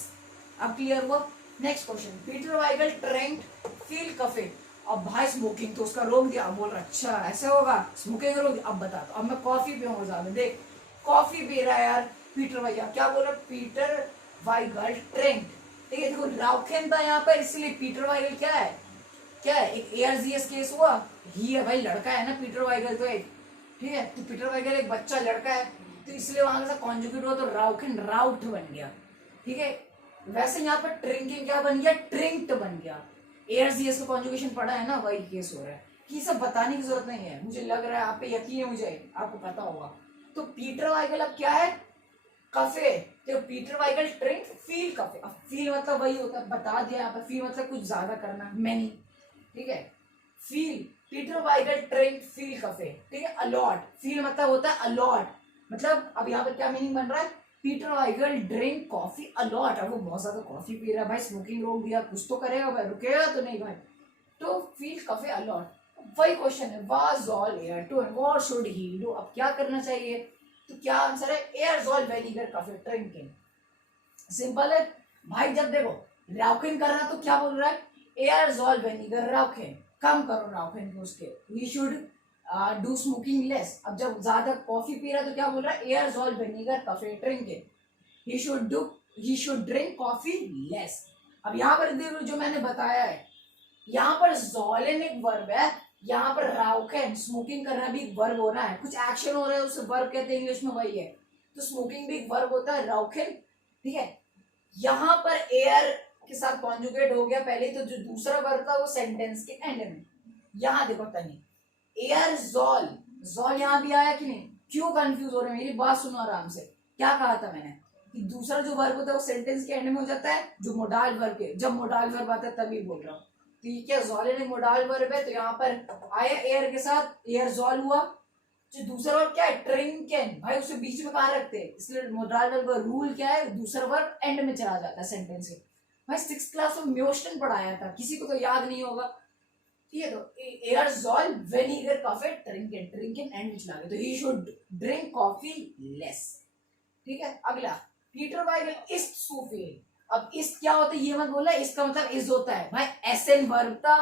अब क्लियर हुआ? नेक्स्ट क्वेश्चन, पीटर वाइगल ट्रैंक फील कफे। अब भाई स्मोकिंग तो उसका रोक दिया, बोल रहा अच्छा ऐसे होगा, स्मोकिंग रोक दिया। अब बता, तो अब मैं कॉफी पीऊंगा ज्यादा। देख कॉफी पी रहा है यार पीटर भैया, क्या बोल रहा? पीटर वाइगल ट्रैंक, ठीक है। देखो राउकेन था यहाँ पर, इसलिए पीटर वाइगल क्या है, क्या है, एक एआरजीएस केस हुआ। ही है भाई, लड़का है ना पीटर वाइगल तो एक, ठीक है। तो पीटर वाइगल एक बच्चा लड़का है, तो इसलिए वहां का कॉन्जुगेट हुआ तो राउकेन राउट बन गया, ठीक है। वैसे यहाँ पर ट्रिंकिंग क्या बन गया, ट्रिंक्ड बन गया। एआरजीएस का कॉन्जुगेशन पढ़ा है ना, वही केस हो रहा है। ये सब बताने की जरूरत नहीं है, मुझे लग रहा है आप पे यकीन है, मुझे आपको पता होगा। तो पीटर वाइगल अब क्या है, कफे। तो पीटर वाइगल ड्रिंक फील कफे। अब फील मतलब वही होता है, बता दिया यहाँ पर, फील मतलब कुछ ज्यादा करना, मैनी, ठीक है। फील, पीटर वाइगल ड्रिंक फील कफे, ठीक है। अलॉट, फील मतलब होता है अलॉट, मतलब अब यहाँ पर क्या मीनिंग बन रहा है, पीटर वाइगल ड्रिंक कॉफी अलॉट। अब वो बहुत ज्यादा कॉफी पी रहा है भाई, स्मोकिंग रोक दिया, कुछ तो करेगा भाई, रुकेगा तो नहीं भाई। तो फील कफे अलॉट। वही क्वेश्चन है, वाज ऑल एयर टू एंड व्हाट शुड ही डू। अब क्या करना चाहिए, तो क्या आंसर है, एयरजॉल वेनिगर कॉफी ड्रिंकिंग। सिंपल है भाई। जब देखो राउकिन कर रहा तो क्या बोल रहा है, एयरजॉल वेनिगर राउकिन, कम करो राउकिन को उसके। We should do smoking less. अब जब ज्यादा कॉफी पी रहा है तो क्या बोल रहा है, एयरजॉल वेनिगर coffee drinking. He should drink coffee less. अब यहाँ पर देखो जो मैंने बताया है, यहाँ पर जॉलिन एक वर्ब है, यहाँ पर राउकेन स्मोकिंग करना भी एक वर्ब होना है, कुछ एक्शन हो रहा है उसे वर्ब कहते हैं इंग्लिश में, वही है। तो स्मोकिंग भी एक वर्ब होता है, राउकेन, ठीक है। यहाँ पर एयर के साथ कॉन्जुगेट हो गया पहले, तो जो दूसरा वर्ब था वो सेंटेंस के एंड में। यहाँ देखो तनी, एयर जॉल, जॉल यहाँ भी आया कि नहीं? क्यों कंफ्यूज हो रहे हैं, मेरी बात सुनो आराम से। क्या कहा था मैंने कि दूसरा जो वर्ब होता है वो सेंटेंस के एंड में हो जाता है, जो मोडाल वर्ब के, जब मोडाल वर्ब आता है तभी बोल रहा हूँ। तो ये क्या, जॉलिन एक मोडाल वर्ब है, तो यहाँ पर आया एयर के साथ, एयर जॉल हुआ। जो दूसरा वर्ब क्या है, ट्रिंकेन, भाई उसे बीच में कहाँ रखते हैं, इसलिए मोडाल वर्ब का रूल क्या है, दूसरा वर्ब एंड में चला जाता है सेंटेंस के। भाई 6th क्लास में म्योस्टन पढ़ाया था, किसी को तो याद नहीं होगा, ठीक है। तो एयर जॉल वेनिगर कॉफी ड्रिंकेन, ड्रिंकेन एंड में चला गया, तो he should drink coffee less, ठीक है। अगला, पीटर वाइगल इस सूफी। अब इस क्या होता है ये मत बोला, इसका मतलब इज होता है भाई, एसएन वर्ब था,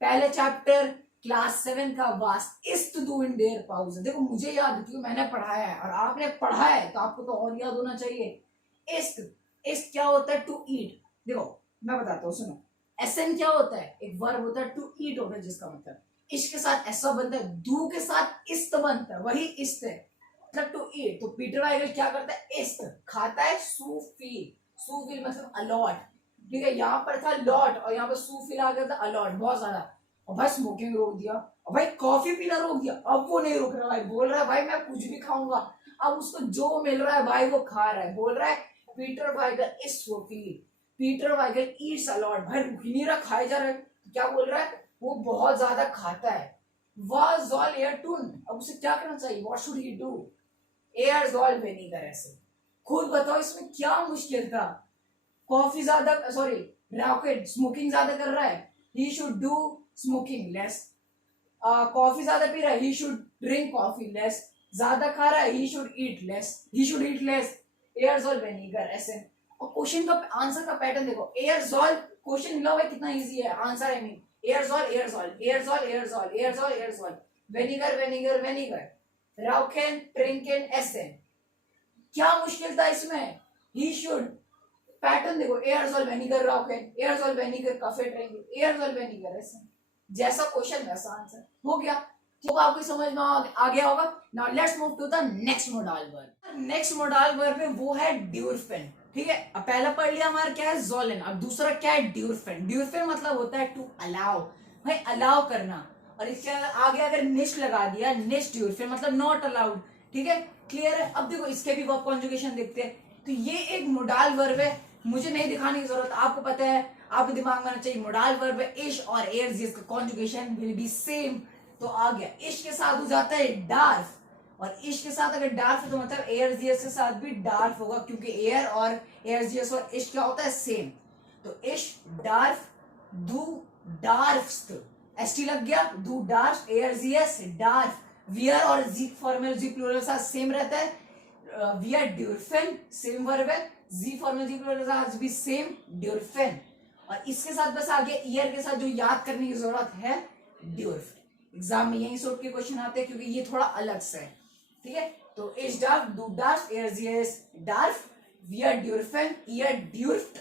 पहले चैप्टर क्लास 7 का vast east do in their pause. देखो मुझे याद है क्योंकि मैंने पढ़ाया है, और आपने पढ़ा है तो आपको तो और याद होना चाहिए। इस्ट, इस्ट क्या होता है, टू ईट। देखो मैं बताता हूँ, सुनो। एसएन क्या होता है, एक वर्ब होता है, टू ईट होता है, जिसका मतलब इश के साथ ऐसा बनता है, दू के साथ इस्त बनता है, वही इस्त है, मतलब टू ईट। तो पीटर वाइगल क्या करता है, इस्त खाता है, सूफील, सूफील मतलब अलॉट, ठीक है। यहाँ पर था लॉट और यहाँ पर सूफील आ गया था अलॉट, बहुत ज्यादा। और भाई स्मोकिंग रोक दिया, और भाई कॉफी पीना रोक दिया। अब वो नहीं रोक रहा भाई, बोल रहा है भाई मैं कुछ भी खाऊंगा। अब उसको जो मिल रहा है भाई वो खा रहा है, बोल रहा है पीटर वाइगल इज सूफील, पीटर वाइगल ईट्स अलॉट। भाई रुक ही नहीं रहा, खाए जा रहा है। क्या बोल रहा है, वो बहुत ज्यादा खाता है। वाज ऑल एयर टून, अब उसे क्या करना चाहिए, what should he do, air जॉल वेनिगर। ऐसे खुद बताओ इसमें क्या मुश्किल था, कॉफी ज्यादा, सॉरी रॉकेट स्मोकिंग ज्यादा कर रहा है, he should do smoking less. Coffee ज्यादा पी रहा है, he should drink coffee less. ज्यादा खा रहा है, he should eat less, he should eat less, एयरजॉल वेनिगर। ऐसे और क्वेश्चन का आंसर का पैटर्न देखो, एयरजॉल क्वेश्चन मिला हुआ है, कितना इजी है आंसर, आई मीन एयरजॉल एयरजॉल एयरजॉल एयरजॉल एयरजॉल एयरजॉल, वेनिगर वेनिगर वेनिगर, राउकेन ट्रिंकेन एसेन। क्या मुश्किल था इसमें, ही शुड, पैटर्न देखो, एयरजॉल वेनिगर राउकेन, एयरजॉल वेनिगर कॉफी ड्रिंकिंग, एयरजॉल वेनिगर एसेन। जैसा क्वेश्चन वैसा आंसर हो गया, तो आपको समझ में आ गया होगा। Now let's move to the next modal verb. Next modal verb में वो है ड्यूरफेन, ठीक है। अब पहला पढ़ लिया हमारा क्या है, जॉलिन। अब दूसरा क्या है, ड्यूरफेन। ड्यूरफेन मतलब होता है टू अलाउ, भाई अलाउ करना। और इसके आगे अगर निस्ट लगा दिया, निस्ट ड्यूर, फिर मतलब नॉट अलाउड। ठीक है, क्लियर है। अब देखो इसके भी वर्ब कॉन्जुगेशन देखते हैं। तो ये एक मोडाल वर्ब है, मुझे नहीं दिखाने की जरूरत, आपको पता है, आपको दिमाग में आना चाहिए। मोडाल वर्ब है इश और एयर, जिसका कॉन्जुगेशन विल बी सेम। तो आ गया, इश के साथ हो जाता है डार्फ, और इश के साथ अगर डार्फ है तो मतलब एयर जीएस के साथ भी डार्फ होगा, क्योंकि एयर और एयर जीएस और इश क्या होता है, सेम। तो इश डार्फ, दू डार्फ्स, एसटी लग गया, दू डार्फ, एयर जीएस डार्फ। वियर और जी फॉर्मल जी प्लूरल साथ सेम रहता है, वियर ड्यूरफेन, सेम वर्ब है, जी फॉर्मल जी प्लूरल साथ भी सेम, ड्यूरफेन। और इसके साथ बस आगे ईयर के साथ जो याद करने की जरूरत है, ड्यूर्फ। एग्जाम में यही सोच के क्वेश्चन आते हैं, क्योंकि ये थोड़ा अलग से है। ठीक है, तो इश डार्फ, डू डार्फ, एयर जीएस डार्फ, वियर ड्यूरफेन, ईयर ड्यूर्फ्ड,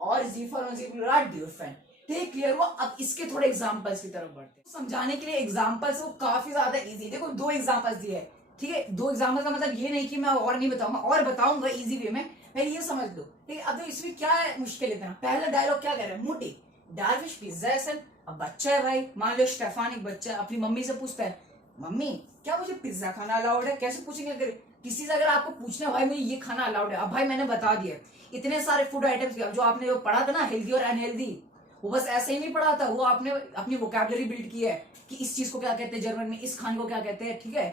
और जी फॉर्मल जी प्लूरल ड्यूरफेन। ठीक, क्लियर हुआ। अब इसके थोड़े एग्जांपल्स की तरफ बढ़ते हैं। समझाने के लिए एग्जांपल्स वो काफी ज्यादा इजी। देखो 2 एग्जांपल्स दिए है, ठीक है। 2 एग्जांपल का मतलब ये नहीं कि मैं और नहीं बताऊंगा, और बताऊंगा इजी वे में, पहले ये समझ लो। ठीक है, अब तो इसमें क्या है मुश्किल इतना। पहला डायलॉग क्या कह रहा है, मोटी डार्विश पिज्जा एसन। अब बच्चा है भाई, मान लो स्टेफान एक बच्चा अपनी मम्मी से पूछता है, मम्मी क्या मुझे पिज्जा खाना अलाउड है? कैसे पूछेंगे? अगर किसी से अगर आपको पूछना है भाई मुझे ये खाना अलाउड है, अब भाई मैंने बता दिया इतने सारे फूड आइटम्स जो आपने जो पढ़ा था ना, हेल्दी और अनहेल्दी, वो बस ऐसे ही नहीं पढ़ा था, वो आपने अपनी वोकैबुलरी बिल्ड की है कि इस चीज को क्या कहते हैं जर्मन में, इस खाने को क्या कहते हैं। ठीक है,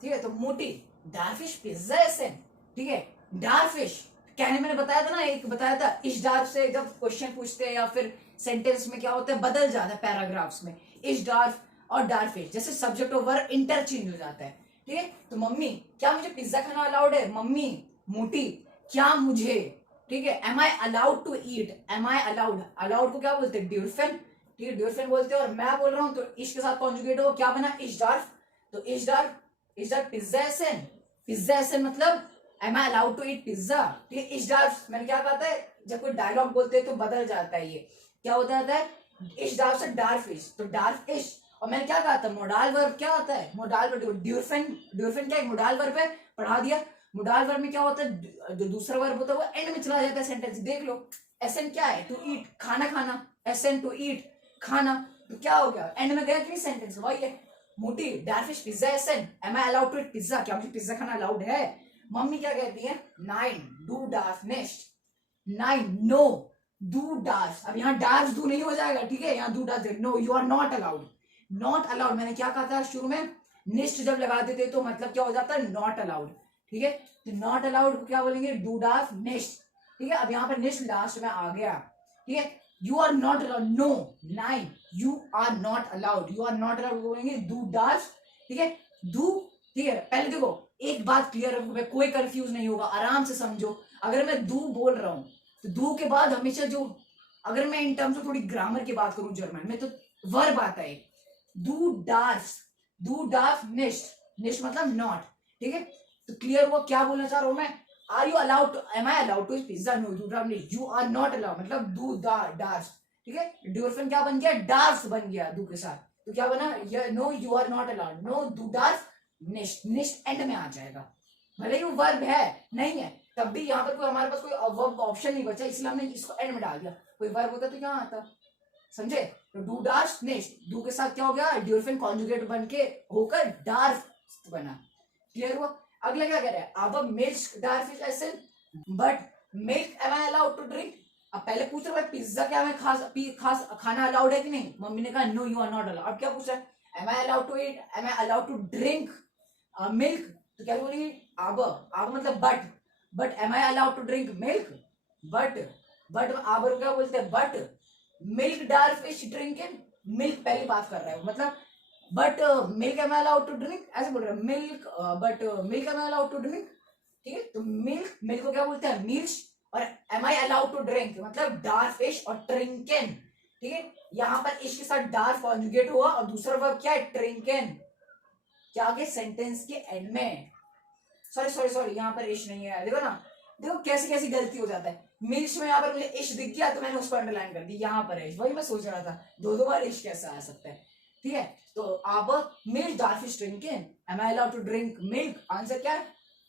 ठीक है। तो मोटी डार्फिश पिज्जा एसन, ठीक है। डार्फिश कहने मैंने बताया था ना, एक बताया था, इस डार्फ से जब क्वेश्चन पूछते हैं या फिर सेंटेंस में क्या होता है, बदल जाता है पैराग्राफ्स में, इस डार्फ और डार्फिश जैसे सब्जेक्ट और वर्ब इंटरचेंज हो जाता है। ठीक है, तो मम्मी क्या मुझे पिज्जा खाना अलाउड है? मम्मी मोटी क्या मुझे, ठीक है, am I allowed to eat, am I allowed, allowed को क्या बोलते हैं, ड्यूरफेन। ठीक है, ड्यूरफेन बोलते हैं। और मैं बोल रहा हूं तो इश के साथ कॉन्जुगेट हो, क्या बना, इश डार्फ। तो इश डार्फ, इश डार्फ पिज्जा एसन, पिज्जा एसन मतलब am I allowed to eat pizza. ठीक है, इश डार्फ मैंने क्या कहा था, जब कोई डायलॉग बोलते हैं तो बदल जाता है, ये क्या होता है, इश डार्फ से डार्फिश, तो डार्फिश। और मैंने क्या कहा था, मोडाल वर्ब क्या होता है, मोडाल वर्ब ड्यूरफेन, ड्यूरफेन क्या है, मोडाल वर्ब है, पढ़ा दिया। मोडाल वर्ब में क्या होता है, जो दूसरा वर्ब होता है वो एंड में चला जाता है सेंटेंस, देख लो। एसन क्या है, टू ईट, खाना खाना, एसन टू ईट, खाना, तो क्या हो गया, एंड में गया कि नहीं सेंटेंस, वही है। मोटी डार्फिश पिज्जा एसन, am I allowed to eat pizza, क्या मुझे पिज्जा खाना अलाउड है? मम्मी क्या कहती है, 9 डू डार्फ नेस्ट, 9 नो डू डार्फ। अब यहाँ डार्फ डू नहीं हो जाएगा, ठीक है, यहाँ डू डार्फ, no you are not allowed, not allowed. मैंने क्या कहा था शुरू में, निस्ट जब लगा देते तो मतलब क्या हो जाता है, नॉट अलाउड। ठीक है, तो नॉट अलाउड को क्या बोलेंगे, डू डार्फ निस्ट। ठीक है, अब यहाँ पर निस्ट लास्ट में आ गया। ठीक है, you are not allowed, no 9 you are not allowed, you are not allowed बोलेंगे डू डार्फ। ठीक है, डू, ठीक है। पहले देखो एक बात क्लियर है, कोई कंफ्यूज नहीं होगा, आराम से समझो। अगर मैं दू बोल रहा हूं तो दू के बाद हमेशा जो, अगर मैं इन टर्म्स में थोड़ी ग्रामर की बात करूं जर्मन में, तो वर्ब आता है, डू डार्फ, डू डार्फ निस्ट, निस्ट मतलब नॉट। ठीक है, तो क्लियर हुआ क्या बोलना चाह रहा हूं मैं, are you allowed, am I allowed to pizza, no डू डार्फ निस्ट, यू आर नॉट अलाउड मतलब डू डार्फ। ठीक है, ड्यूरफेन क्या बन गया, डार्फ बन गया डू के साथ, तो क्या बना, no you are not allowed, no डू डार्फ निस्ट, निस्ट एंड में आ जाएगा, भले ही वो वर्ब है नहीं है, तब भी यहाँ पर कोई हमारे पास कोई वर्ब ऑप्शन नहीं बचा, इसलिए हमने इसको एंड में डाल दिया। कोई वर्ब होता तो यहाँ आता, समझे? तो डू डार्फ नेस्ट, डू के साथ क्या हो गया, ड्यूरफेन कॉन्जुगेट बन के होकर डार्फ बना। क्लियर हुआ? अगला क्या कह रहा है, अब मिल्क डार्फ इज एसन, but milk am I allowed to drink. अब पहले पूछ रहा है पिज्जा क्या मैं खाना अलाउड है कि नहीं, मम्मी ने कहा no you are not allowed. अब क्या पूछ रहा है, am I allowed to eat, am I allowed to drink milk, तो क्या बोलेंगे, अब मतलब but am I allowed to drink milk, but आबर क्या बोलते हैं, बट मिल्क डार्फ इज ड्रिंकिंग, मिल्क पहली बात कर रहा है मतलब, but milk am I allowed to drink, ऐसे बोल रहे हैं milk, but milk am I allowed to drink. ठीक है, तो मिल्क को क्या बोलते हैं, मिल्क, और am I allowed to drink मतलब डार्फ इश और ट्रिंकेन। ठीक है, यहाँ पर इश के साथ डार्फ कॉन्जुगेट हुआ और दूसरा वर्ब क्या है, ट्रिंकेन, क्या आगे सेंटेंस के एंड में, सॉरी यहाँ पर इश नहीं है, देखो ना, देखो कैसी कैसी गलती हो जाता है। मिल्क में यहाँ पर मुझे इश दिख गया तो मैंने उसको अंडरलाइन कर दी, यहाँ पर इश, वही मैं सोच रहा था दो बार इश कैसे आ सकता है। ठीक है, तो अब मिल्क डार्फ इज ड्रिंकिंग, am I allowed to drink milk, answer क्या है,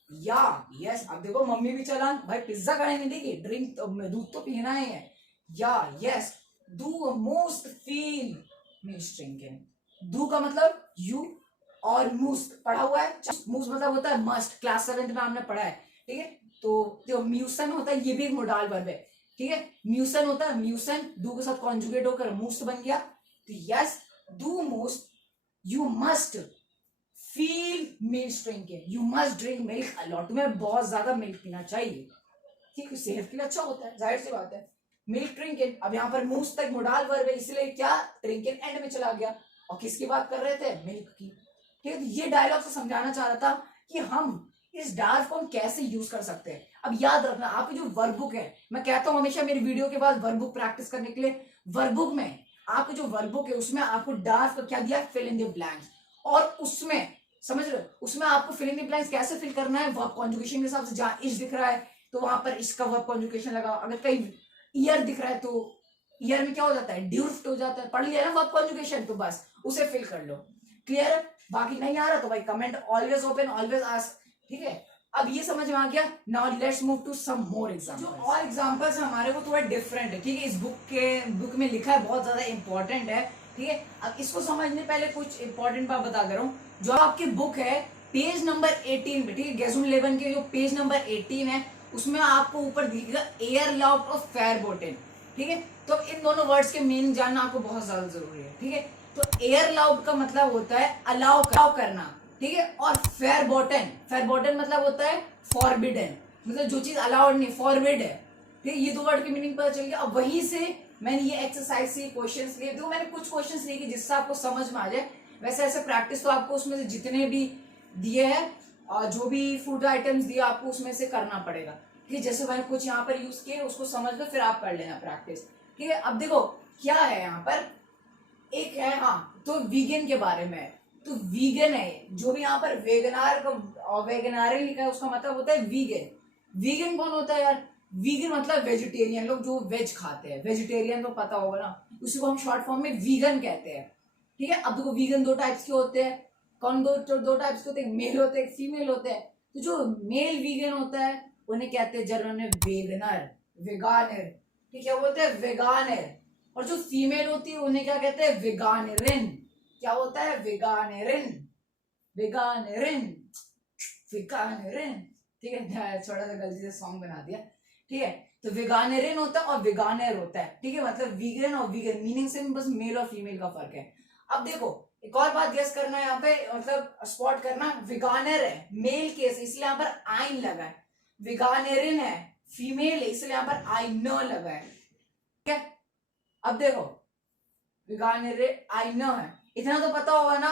या यस। अब देखो मम्मी भी चलान, भाई पिज्जा खाने नहीं देगी, ड्रिंक तो दूध तो पीना है, या यस, डू most feel means drinking, do का मतलब यू, और मूस पढ़ा हुआ है, मूस मतलब होता है मस्ट, क्लास 7th में हमने पढ़ा है, ठीक है। तो जो म्यूसन होता है ये भी एक मोडाल वर्ब है, ठीक है। म्यूसन होता है, म्यूसन डू के साथ कॉन्जुगेट होकर मूस्ट बन गया। तो यस, डू मोस्ट, you must feel milk drinking, you must drink milk a lot, तुम्हें बहुत ज्यादा मिल्क पीना चाहिए, ठीक है, सेहत के लिए अच्छा होता है, जाहिर सी बात है। मिल्क ड्रिंकिंग, अब यहाँ पर मूस तक मोडाल वर्ब है, इसलिए क्या ड्रिंकिंग एंड में चला गया, और किसकी बात कर रहे थे, मिल्क की, ठीक है। तो ये डायलॉग से समझाना चाह रहा था कि हम इस डार्क फॉर्म कैसे यूज कर सकते हैं। अब याद रखना, आपकी जो वर्कबुक है, मैं कहता हूं हमेशा मेरी वीडियो के बाद वर्कबुक प्रैक्टिस करने के लिए, वर्कबुक में आपकी जो वर्कबुक है उसमें आपको डार्क का क्या दिया, फिल इन द ब्लैंक्स, और उसमें समझ रहे हो, उसमें आपको फिल इन द ब्लैंक्स कैसे फिल करना है, वर्ब कॉन्जुगेशन के हिसाब से, जहां इश दिख रहा है तो वहां पर इसका वर्ब कॉन्जुगेशन लगा, अगर कहीं ईयर दिख रहा है तो ईयर में क्या हो जाता है, ड्यूर्फ्ट हो जाता है, पढ़ लिया ना वर्ब कॉन्जुगेशन, तो बस उसे फिल कर लो, क्लियर है। बाकी नहीं आ रहा तो भाई comment always open, always ask, ठीक है। अब ये समझ में आ गया, now let's move to some more examples. जो और एग्जांपल्स हमारे वो थोड़ा डिफरेंट है, ठीक है, इस बुक में लिखा है, बहुत ज्यादा इंपॉर्टेंट है, ठीक है। अब इसको समझने पहले कुछ इंपॉर्टेंट बात बता दे रहा हूँ। जो आपकी बुक है पेज नंबर 18 पे, ठीक है, गेसुन 11 के जो पेज नंबर 18 है उसमें आपको ऊपर दिखेगा एयर लाउड और फेयर बोटेन, ठीक है। तो इन दोनों वर्ड्स के मीनिंग जानना आपको बहुत ज्यादा जरूरी है, ठीक है। तो एयर लाउड का मतलब होता है अलाउ करना, ठीक है, और फेयर बॉटन मतलब होता है फॉरबिडन, मतलब जो चीज अलाउड नहीं, फॉरबिड है, ठीक है। ये दो वर्ड की मीनिंग पता चल गया। अब वहीं से मैंने ये एक्सरसाइज से क्वेश्चंस लिए, देखो मैंने कुछ क्वेश्चंस लिए कि जिससे आपको समझ में आ जाए, वैसे ऐसे प्रैक्टिस तो आपको उसमें से जितने भी दिए हैं और जो भी फूड आइटम्स दिए आपको उसमें से करना पड़ेगा, ठीक है। जैसे मैंने कुछ यहाँ पर यूज किए उसको समझ लो, फिर आप कर लेना प्रैक्टिस, ठीक है। अब देखो क्या है यहाँ पर, एक है, हाँ, तो वीगन के बारे में, तो वीगन है जो भी यहाँ पर वेगनार का वेगनारे लिखा है उसका मतलब होता है वीगन। वीगन कौन होता है यार, वीगन मतलब वेजिटेरियन, लोग जो वेज खाते हैं, वेजिटेरियन तो पता होगा ना, उसी को हम शॉर्ट फॉर्म में वीगन कहते हैं, ठीक है। अब देखो वीगन दो टाइप्स के होते हैं, कौन दो टाइप्स के होते हैं, मेल होते हैं, फीमेल होते हैं। तो जो मेल वीगन होता है उन्हें कहते हैं जर्मन में वेगनर, वेगानर, ठीक है, बोलते हैं वेगानर। और जो फीमेल होती है उन्हें क्या कहते हैं, वेगानरिन, क्या होता है, वेगानरिन, वेगानरिन, वेगानरिन, ठीक है, थोड़ा सा गलती से सॉन्ग बना दिया, ठीक है। तो वेगानरिन होता है और वेगानर होता है, ठीक है, मतलब वीगन और वीगन मीनिंग से बस मेल और फीमेल का फर्क है। अब देखो एक और बात गेस करना है यहाँ पे, मतलब स्पॉट करना, वेगानर है मेल केस इसलिए यहाँ पर आइन लगा है, वेगानरिन है फीमेल है इसलिए यहाँ पर आई न लगा है, ठीक है। अब देखो वेगानरे आई न है, इतना तो पता होगा ना,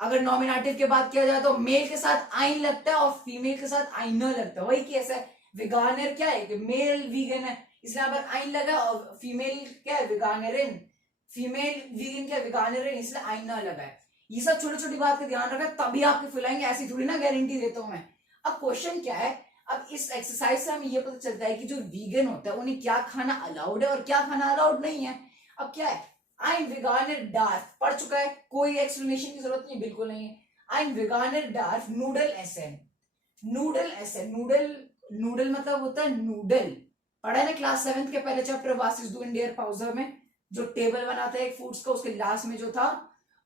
अगर नॉमिनेटिव की बात किया जाए तो मेल के साथ आइन लगता है और फीमेल के साथ आई न लगता है, वही केस है। वेगानर क्या है कि मेल वीगन है इसलिए यहाँ पर आइन लगा, और फीमेल क्या है, वेगानरिन, फीमेल वीगन क्या, वेगानरिन, इसलिए आइन न लगा है। ये सब छोटी छोटी बात का ध्यान रखें तभी आपके फुलाएंगे, ऐसी थोड़ी ना गारंटी देता हूं मैं। अब क्वेश्चन क्या है, अब इस एक्सरसाइज से हमें ये पता चलता है कि जो वीगन होता है उन्हें क्या खाना अलाउड है और क्या खाना अलाउड नहीं है। अब क्या है, आई एम वेगानर डार्फ पढ़ चुका है, कोई एक्सप्लेनेशन की जरूरत नहीं, बिल्कुल नहीं है। आई एम वेगानर डार्फ नूडल एसन, नूडल एसन, नूडल, नूडल मतलब होता है नूडल, पढ़ा है ना क्लास 7th के पहले चैप्टर वासिस डू इंडियर पाउजर में, जो टेबल बनाता है एक फूड्स का, उसके लास्ट में जो था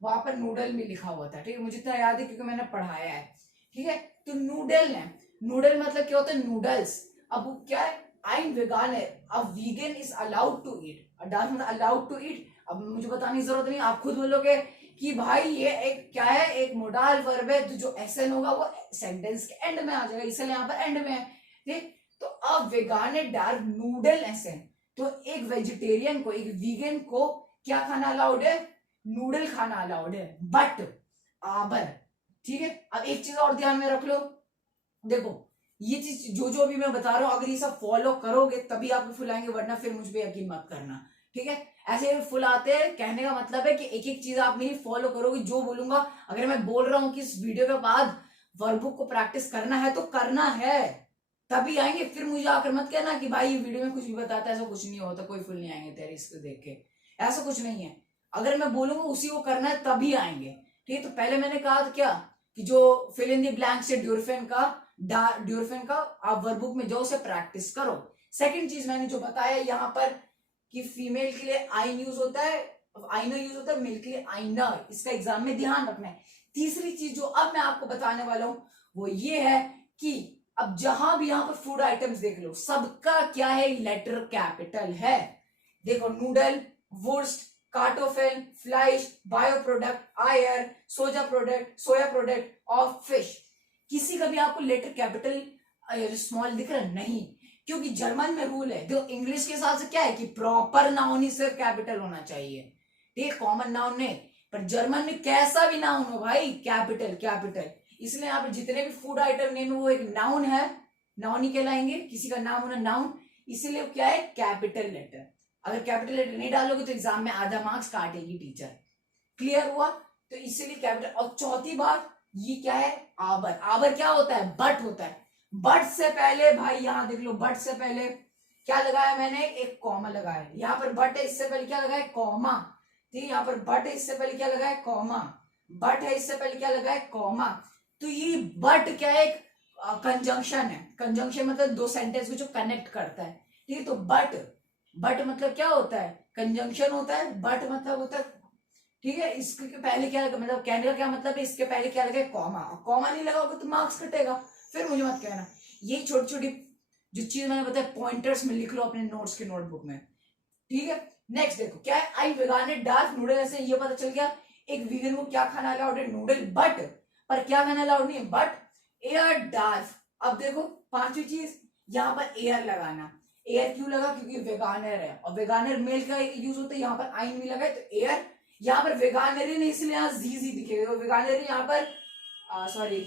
वहां पर नूडल में लिखा हुआ था, ठीक है, मुझे इतना याद है क्योंकि मैंने पढ़ाया है, ठीक है। तो नूडल है, नूडल मतलब क्या होता है, नूडल्स। अब वो क्या है, आई एम वेगानर, अब vegan is allowed to eat, allowed to eat. अब मुझे बताने की जरूरत नहीं, आप खुद बोलोगे कि भाई ये एक क्या है, एक मोडाल वर्ब है, तो जो एसन होगा वो सेंटेंस के एंड में आ जाएगा, इसलिए यहाँ पर एंड में है, ठीक। तो अब वेगानर डार नूडल एसन, तो एक वेजिटेरियन को, एक वीगन को क्या खाना अलाउड है, नूडल खाना अलाउड है, बट आबर, ठीक है। अब एक चीज और ध्यान में रख लो, देखो ये चीज जो जो भी मैं बता रहा हूं अगर ये सब फॉलो करोगे तभी आपको फुल आएंगे, वरना फिर मुझ पे यकीन मत करना, ठीक है। ऐसे फुल आते हैं, कहने का मतलब है कि एक एक चीज आप मेरी फॉलो करोगे, जो बोलूंगा, अगर मैं बोल रहा हूं कि इस वीडियो के बाद वर्कबुक को प्रैक्टिस करना है तो करना है, तभी आएंगे। फिर मुझे आकर मत कहना कि भाई वीडियो में कुछ भी बताता है, ऐसा कुछ नहीं होता, कोई फुल नहीं आएंगे तेरे इसको देख के, ऐसा कुछ नहीं है। अगर मैं बोलूंगा उसी को करना है तभी आएंगे, ठीक है। तो पहले मैंने कहा था क्या कि जो फिल इन द ब्लैंक से ड्यूरफेन का आप वर्कबुक में जो उसे प्रैक्टिस करो। सेकंड चीज मैंने जो बताया यहाँ पर कि फीमेल के लिए आइन यूज होता है आईना यूज होता है मेल के लिए आईना, इसका एग्जाम में ध्यान रखना है। तीसरी चीज जो अब मैं आपको बताने वाला हूं वो ये है कि अब जहां भी यहाँ पर फूड आइटम्स देख लो, सबका क्या है, लेटर कैपिटल है। देखो नूडल, वुर्स्ट, कार्टोफेल, फ्लाइश, बायो प्रोडक्ट, आयर, सोया प्रोडक्ट ऑफ फिश, किसी का भी आपको लेटर कैपिटल स्मॉल दिख रहा है? नहीं, क्योंकि जर्मन में रूल है। जो इंग्लिश के हिसाब से क्या है कि प्रॉपर नाउन ही सिर्फ कैपिटल होना चाहिए, ठीक है, कॉमन नाउन नहीं। पर जर्मन में कैसा भी नाउन हो भाई, कैपिटल कैपिटल। इसलिए यहाँ पे जितने भी फूड आइटम नेम है वो एक नाउन है, नाउन ही कहलाएंगे, किसी का नाम होना नाउन, इसीलिए क्या है, कैपिटल लेटर। अगर कैपिटल लेटर नहीं डालोगे तो एग्जाम में आधा मार्क्स काटेगी टीचर। क्लियर हुआ? तो इसीलिए कैपिटल। और चौथी बात ये क्या है, आबर। आबर क्या होता है, बट होता है। बट से पहले भाई यहां देख लो, बट से पहले क्या लगाया मैंने, एक कॉमा लगाया। यहाँ पर बट है, इससे पहले क्या लगाया, कॉमा। ठीक है, यहाँ पर बट है, इससे पहले क्या लगाया, कॉमा। बट है, इससे पहले क्या लगाया, कॉमा। तो ये बट क्या है, एक कंजंक्शन है। कंजंक्शन मतलब दो सेंटेंस को जो कनेक्ट करता है, ठीक है। तो बट, बट मतलब क्या होता है, कंजंक्शन होता है। बट मतलब होता है, ठीक है, इसके पहले क्या लगा, मतलब कहने का क्या मतलब है, इसके पहले क्या लगे, कॉमा। कॉमा नहीं लगाओगे तो मार्क्स कटेगा, फिर मुझे मत कहना। ये छोटी छोटी जो चीज मैंने बताया पॉइंटर्स में लिख लो अपने नोट्स के नोटबुक में, ठीक है। नेक्स्ट देखो क्या है, आई वेगान डार्क नूडल, ऐसे ये पता चल गया एक वीगन को क्या खाना अलाउड है, नूडल। बट पर क्या खाना अलाउड नहीं है, बट एयर डार्क। अब देखो पांचवी चीज, यहाँ पर एयर लगाना। एयर क्यों लगा, क्योंकि वेगानर है और वेगानर मेल का यूज होता है। यहाँ पर आइन भी लगा है तो एयर। यहाँ पर वेगानरी इसलिए यहाँ जी दिखेगा, तो वेगानरी यहाँ पर सॉरी,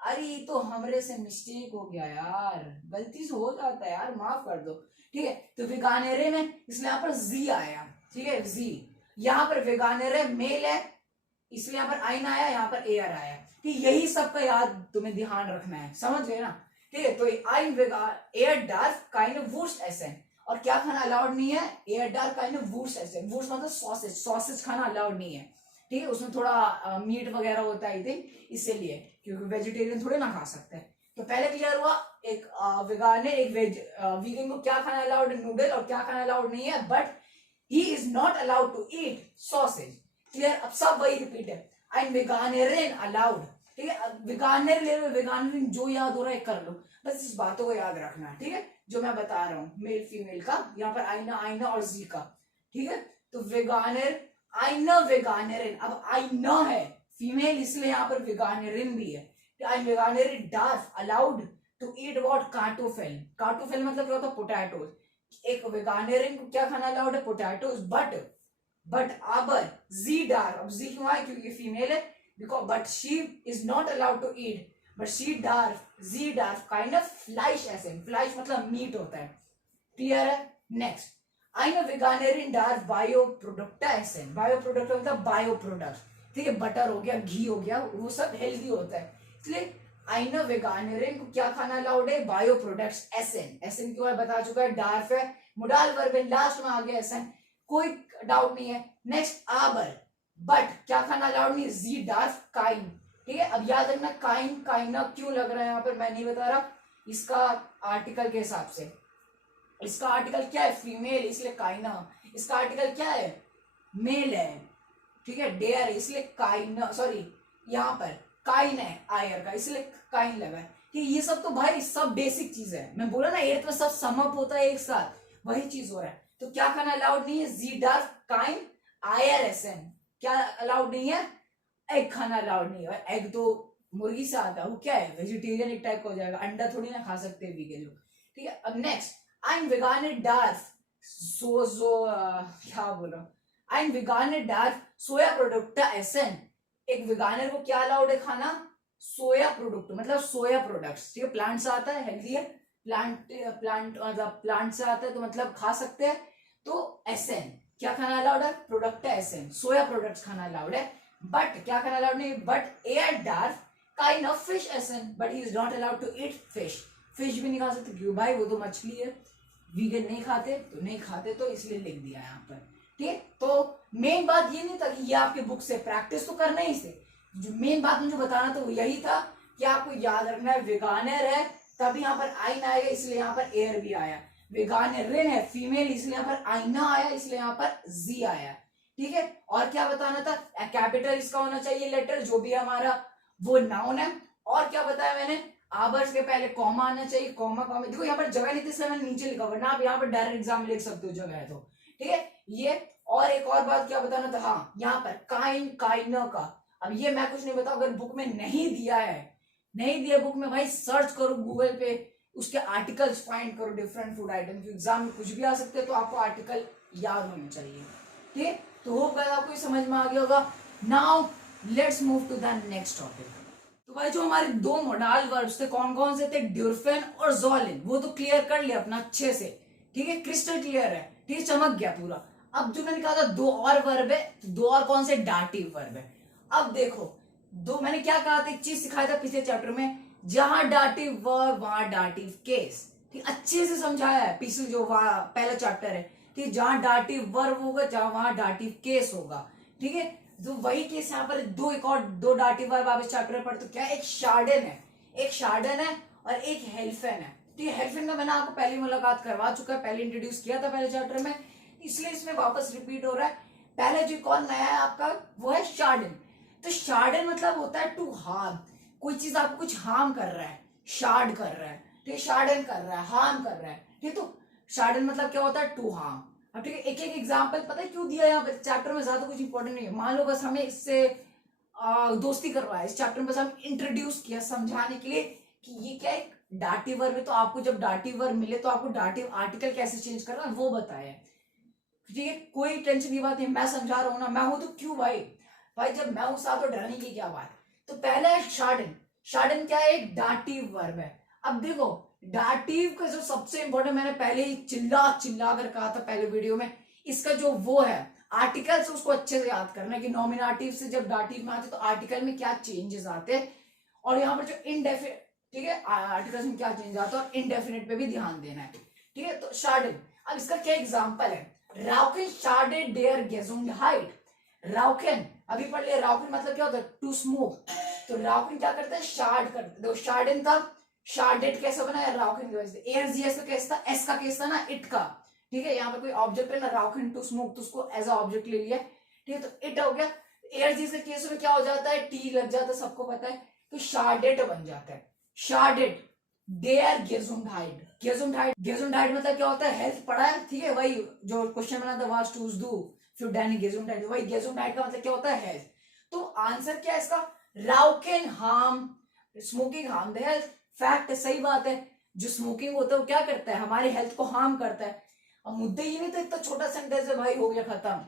अरे ये तो हमरे से मिस्टेक हो गया यार, गलती से हो जाता है यार, माफ कर दो, ठीक है। तो वेगानेरे में इसलिए यहाँ पर जी आया, ठीक है, जी। यहाँ पर वेगानेरे मेल है इसलिए यहाँ पर आइन आया, यहाँ पर एयर आया, ठीक। यही सबका याद तुम्हें ध्यान रखना है, समझ गए ना, ठीक है। तो आइन एयर डार्क काइंड वुर्स्ट एसन, और क्या खाना अलाउड नहीं है, एयर डार्क काइंड वुर्स्ट एसन। वुर्स्ट मतलब सॉसेज, सॉसेज खाना अलाउड नहीं है, ठीक है। उसमें थोड़ा मीट वगैरह होता है, आई थिंक इसीलिए, क्योंकि वेजिटेरियन थोड़े ना खा सकते हैं। तो पहले क्लियर हुआ, एक वेगान है, एक वीगन को क्या खाना अलाउड है, नूडल, और क्या खाना अलाउड नहीं है, but he is not allowed to eat sausage. Clear? अब सब वही रिपीट है, आई एम वेगानेरियन अलाउड, ठीक है। वेगानर ले लो, वेगानरिन जो याद हो रहा है कर लो, बस इस बातों को याद रखना है, ठीक है, जो मैं बता रहा हूँ मेल फीमेल का, यहाँ पर आईना आईना और जी का, ठीक है। तो वेगानर आईना वेगानरिन, अब आईना है फीमेल इसलिए यहाँ पर वेगानरिन भी है। आई वेगानरिन dwarf allowed to eat what, कार्टोफेल। कार्टोफेल मतलब क्या होता है, पोटैटोज। एक वेगानरिन को क्या खाना अलाउड है, पोटैटोज। बट आबर जी डार्फ, अब जी क्यों है, क्योंकि फीमेल है, because but she is not allowed to eat, but she डार्फ, जी डार्फ काइंड ऑफ फ्लाइश एसेंट। फ्लाइश मतलब मीट होता है, क्लियर है। नेक्स्ट, आइन वेगानरिन डार्फ बायो प्रोडक्ट एसेंट। बायो प्रोडक्ट मतलब बायो प्रोडक्ट, ठीक है, बटर हो गया, घी हो गया, वो सब हेल्दी होता है, इसलिए आइना वेगानरिन को क्या खाना अलाउड है, बायो प्रोडक्ट्स एसन। एसन क्यों है बता चुका है, डार्फ है, मोडाल वर्ब है, लास्ट में आ गया एसन, कोई डाउट नहीं है। नेक्स्ट आबर, बट क्या खाना अलाउड नहीं, जी डार्फ काइन, ठीक है। अब याद रखना काइन काइना क्यों लग रहा है यहाँ पर, मैं नहीं बता रहा, इसका आर्टिकल के हिसाब से, इसका आर्टिकल क्या है, फीमेल, इसलिए काइना। इसका आर्टिकल क्या है, मेल है, ठीक है, डेयर, इसलिए काइन, सॉरी यहाँ पर काइन है आयर का, इसलिए काइन लगा है, ठीक। ये सब तो भाई सब बेसिक चीज है, मैं बोला ना एट्थ में सब समअप होता है एक साथ, वही चीज हो रहा है। तो क्या खाना अलाउड नहीं है, जी डार्फ काइन आयर एसन। क्या अलाउड नहीं है, एग खाना अलाउड नहीं है। एग तो मुर्गी से आता है, वो क्या है, वेजिटेरियन एक टाइप का हो जाएगा, अंडा थोड़ी ना खा सकते हैं वीगन लोग, ठीक है। अब नेक्स्ट, आई एम वेगान डार्फ क्या बोलो, आई एम वेगान डार्फ सोया प्रोडक्ट एसन। एक वेगानर को क्या अलाउड है खाना, सोया प्रोडक्ट मतलब सोया प्रोडक्ट्स, ठीक है, प्लांट से आता है, हेल्दी है, प्लांट मतलब प्लांट से आता है तो मतलब खा सकते हैं। तो एसन क्या खाना अलाउड है, प्रोडक्ट एसन, सोया प्रोडक्ट्स खाना अलाउड है। बट क्या खाना अलाउड नहीं, बट एयर डार्फ काइंड ऑफ फिश एसन, but he is not allowed to eat fish. Fish भी नहीं खा सकते, क्यों भाई, वो तो मछली है, वीगन नहीं खाते तो नहीं खाते, तो इसलिए लिख दिया यहाँ पर, ठीक है। तो मेन बात ये नहीं था कि ये आपके बुक से प्रैक्टिस तो करना ही से, जो मेन बात मुझे बताना था वो यही था कि आपको याद रखना है वेगानर है तभी यहाँ पर आइन आएगा, इसलिए यहाँ पर एयर भी आया। वेगानरिन है फीमेल, इसलिए यहाँ पर आइना आया, इसलिए यहाँ पर जी आया। ठीक है। और क्या बताना था, कैपिटल इसका होना चाहिए लेटर, जो भी है हमारा वो नाउन है। और क्या बताया मैंने, आवर्स के पहले कॉमा आना चाहिए, कॉमा कॉमा, देखो यहाँ पर जगह नहीं थी इसलिए मैंने नीचे लिखा, वरना आप यहाँ पर डायरेक्ट एग्जाम में लिख सकते हो जगह है तो, ठीक है ये। और एक और बात क्या बताना था, हाँ यहाँ पर काइन काइनर का, अब ये मैं कुछ नहीं बताऊं, अगर बुक में नहीं दिया है, नहीं दिया बुक में, भाई सर्च करो गूगल पे, उसके आर्टिकल्स फाइंड करो डिफरेंट फूड आइटम, क्योंकि एग्जाम में कुछ भी आ सकते हैं, तो आपको आर्टिकल याद होने चाहिए, ठीक है। तो होप गाइस आपको समझ में आ गया होगा। Now let's move to the next topic. तो भाई जो हमारे दो मोडाल वर्ब्स थे कौन कौन से थे, ड्यूरफेन और जोलिन, वो तो क्लियर कर लिया अपना अच्छे से, ठीक है, क्रिस्टल क्लियर है, ठीक है, चमक गया पूरा। अब जो मैंने कहा था दो और वर्ब है, तो दो और कौन से डाटिव वर्ब है। अब देखो दो, मैंने क्या कहा था, एक चीज सिखाया था पिछले चैप्टर में, जहां डाटिव वर्ब वहां डाटिव केस, ठीक, अच्छे से समझाया है पिछले जो पहला चैप्टर है, ठीक, जहां डाटिव वर्ब होगा जहां वहां डाटिव केस होगा, ठीक है। तो वही केस यहाँ पर दो, एक और दो डाटिव वर्ब आप इस चैप्टर में पढ़ते, तो क्या एक शार्डन है, एक शार्डन है और एक हेल्फेन है, ठीक है। हेल्फेन का मैंने आपको पहली मुलाकात करवा चुका है, पहले इंट्रोड्यूस किया था पहले चैप्टर में, इसलिए इसमें वापस रिपीट हो रहा है। पहले जो कौन नया है आपका, वो है शार्डन। तो शार्डन मतलब होता है टू हार्म, कोई चीज आपको कुछ हार्म कर रहा है, शार्ड कर रहा है, ठीक है, शार्डन कर रहा है, हार्म कर रहा है, ठीक। तो शार्डन मतलब क्या होता है, टू हार्म। अब ठीक है, एक एक एग्जाम्पल पता है क्यों दिया यहाँ पर, चैप्टर में ज्यादा कुछ इंपॉर्टेंट नहीं है, मान लो बस हमें इससे दोस्ती करवाया, इस चैप्टर में बस हम इंट्रोड्यूस किया समझाने के लिए कि ये क्या है डाटिव वर्ब है, तो आपको जब डाटिव वर्ब मिले तो आपको डाटिव आर्टिकल कैसे चेंज करना है वो बताया, ठीक है। कोई टेंशन की बात नहीं, मैं समझा रहा हूं ना, मैं हूं तो क्यों भाई, भाई जब मैं हूं साथ तो डरने की क्या बात। तो पहला है शार्डन, शार्डन क्या है, एक डाटिव वर्ब है। अब देखो डाटिव का जो सबसे इंपॉर्टेंट, मैंने पहले ही चिल्ला चिल्ला कर कहा था पहले वीडियो में, इसका जो वो है आर्टिकल से उसको अच्छे से याद करना है कि नॉमिनेटिव से जब डाटिव में आते तो आर्टिकल में क्या चेंजेस आते हैं, और यहाँ पर जो इनडेफिनिट, ठीक है, आर्टिकल में क्या चेंज आता है, और इनडेफिनिट पे भी ध्यान देना है, ठीक है। तो शार्डन, अब इसका क्या एग्जाम्पल है, राउकेन शार्डेड देयर गेजुंडहाइट, राउकेन अभी पढ़ लिया, राउकेन मतलब क्या होता है, टू स्मोक, तो राउकेन क्या करता है, शार्ड करता है, शार्डन था, शार्डेड कैसे बना है, राउकेन की वजह से, एयरजीएस का केस था, एस का केस था ना, इट का, ठीक है, यहाँ पर कोई ऑब्जेक्ट है ना, राउकेन टू स्मोक, तो उसको एज अ ऑब्जेक्ट ले लिया, ठीक है, तो इट हो गया। एयरजीएस के केस में क्या हो जाता है, टी लग जाता है, सबको पता है, तो शार्डेड बन जाता है, शार्डेड देयर गेजुंडहाइट, गेजुंडहाइट, गेजुंडहाइट मतलब क्या होता है, हेल्थ पढ़ा है, ठीक है, वही जो क्वेश्चन बना था वास टूज डू फिर डैनी गेजुंडहाइट, वही गेजुंडहाइट का मतलब क्या होता है, हेल्थ। तो आंसर क्या है इसका, राउकेन हार्म, smoking harm the health, fact है, सही बात है, जो स्मोकिंग होता है वो क्या करता है, हमारे हेल्थ को हार्म करता है। अब मुद्दे ये नहीं था, इतना छोटा सेंटेंस है भाई, हो गया खत्म,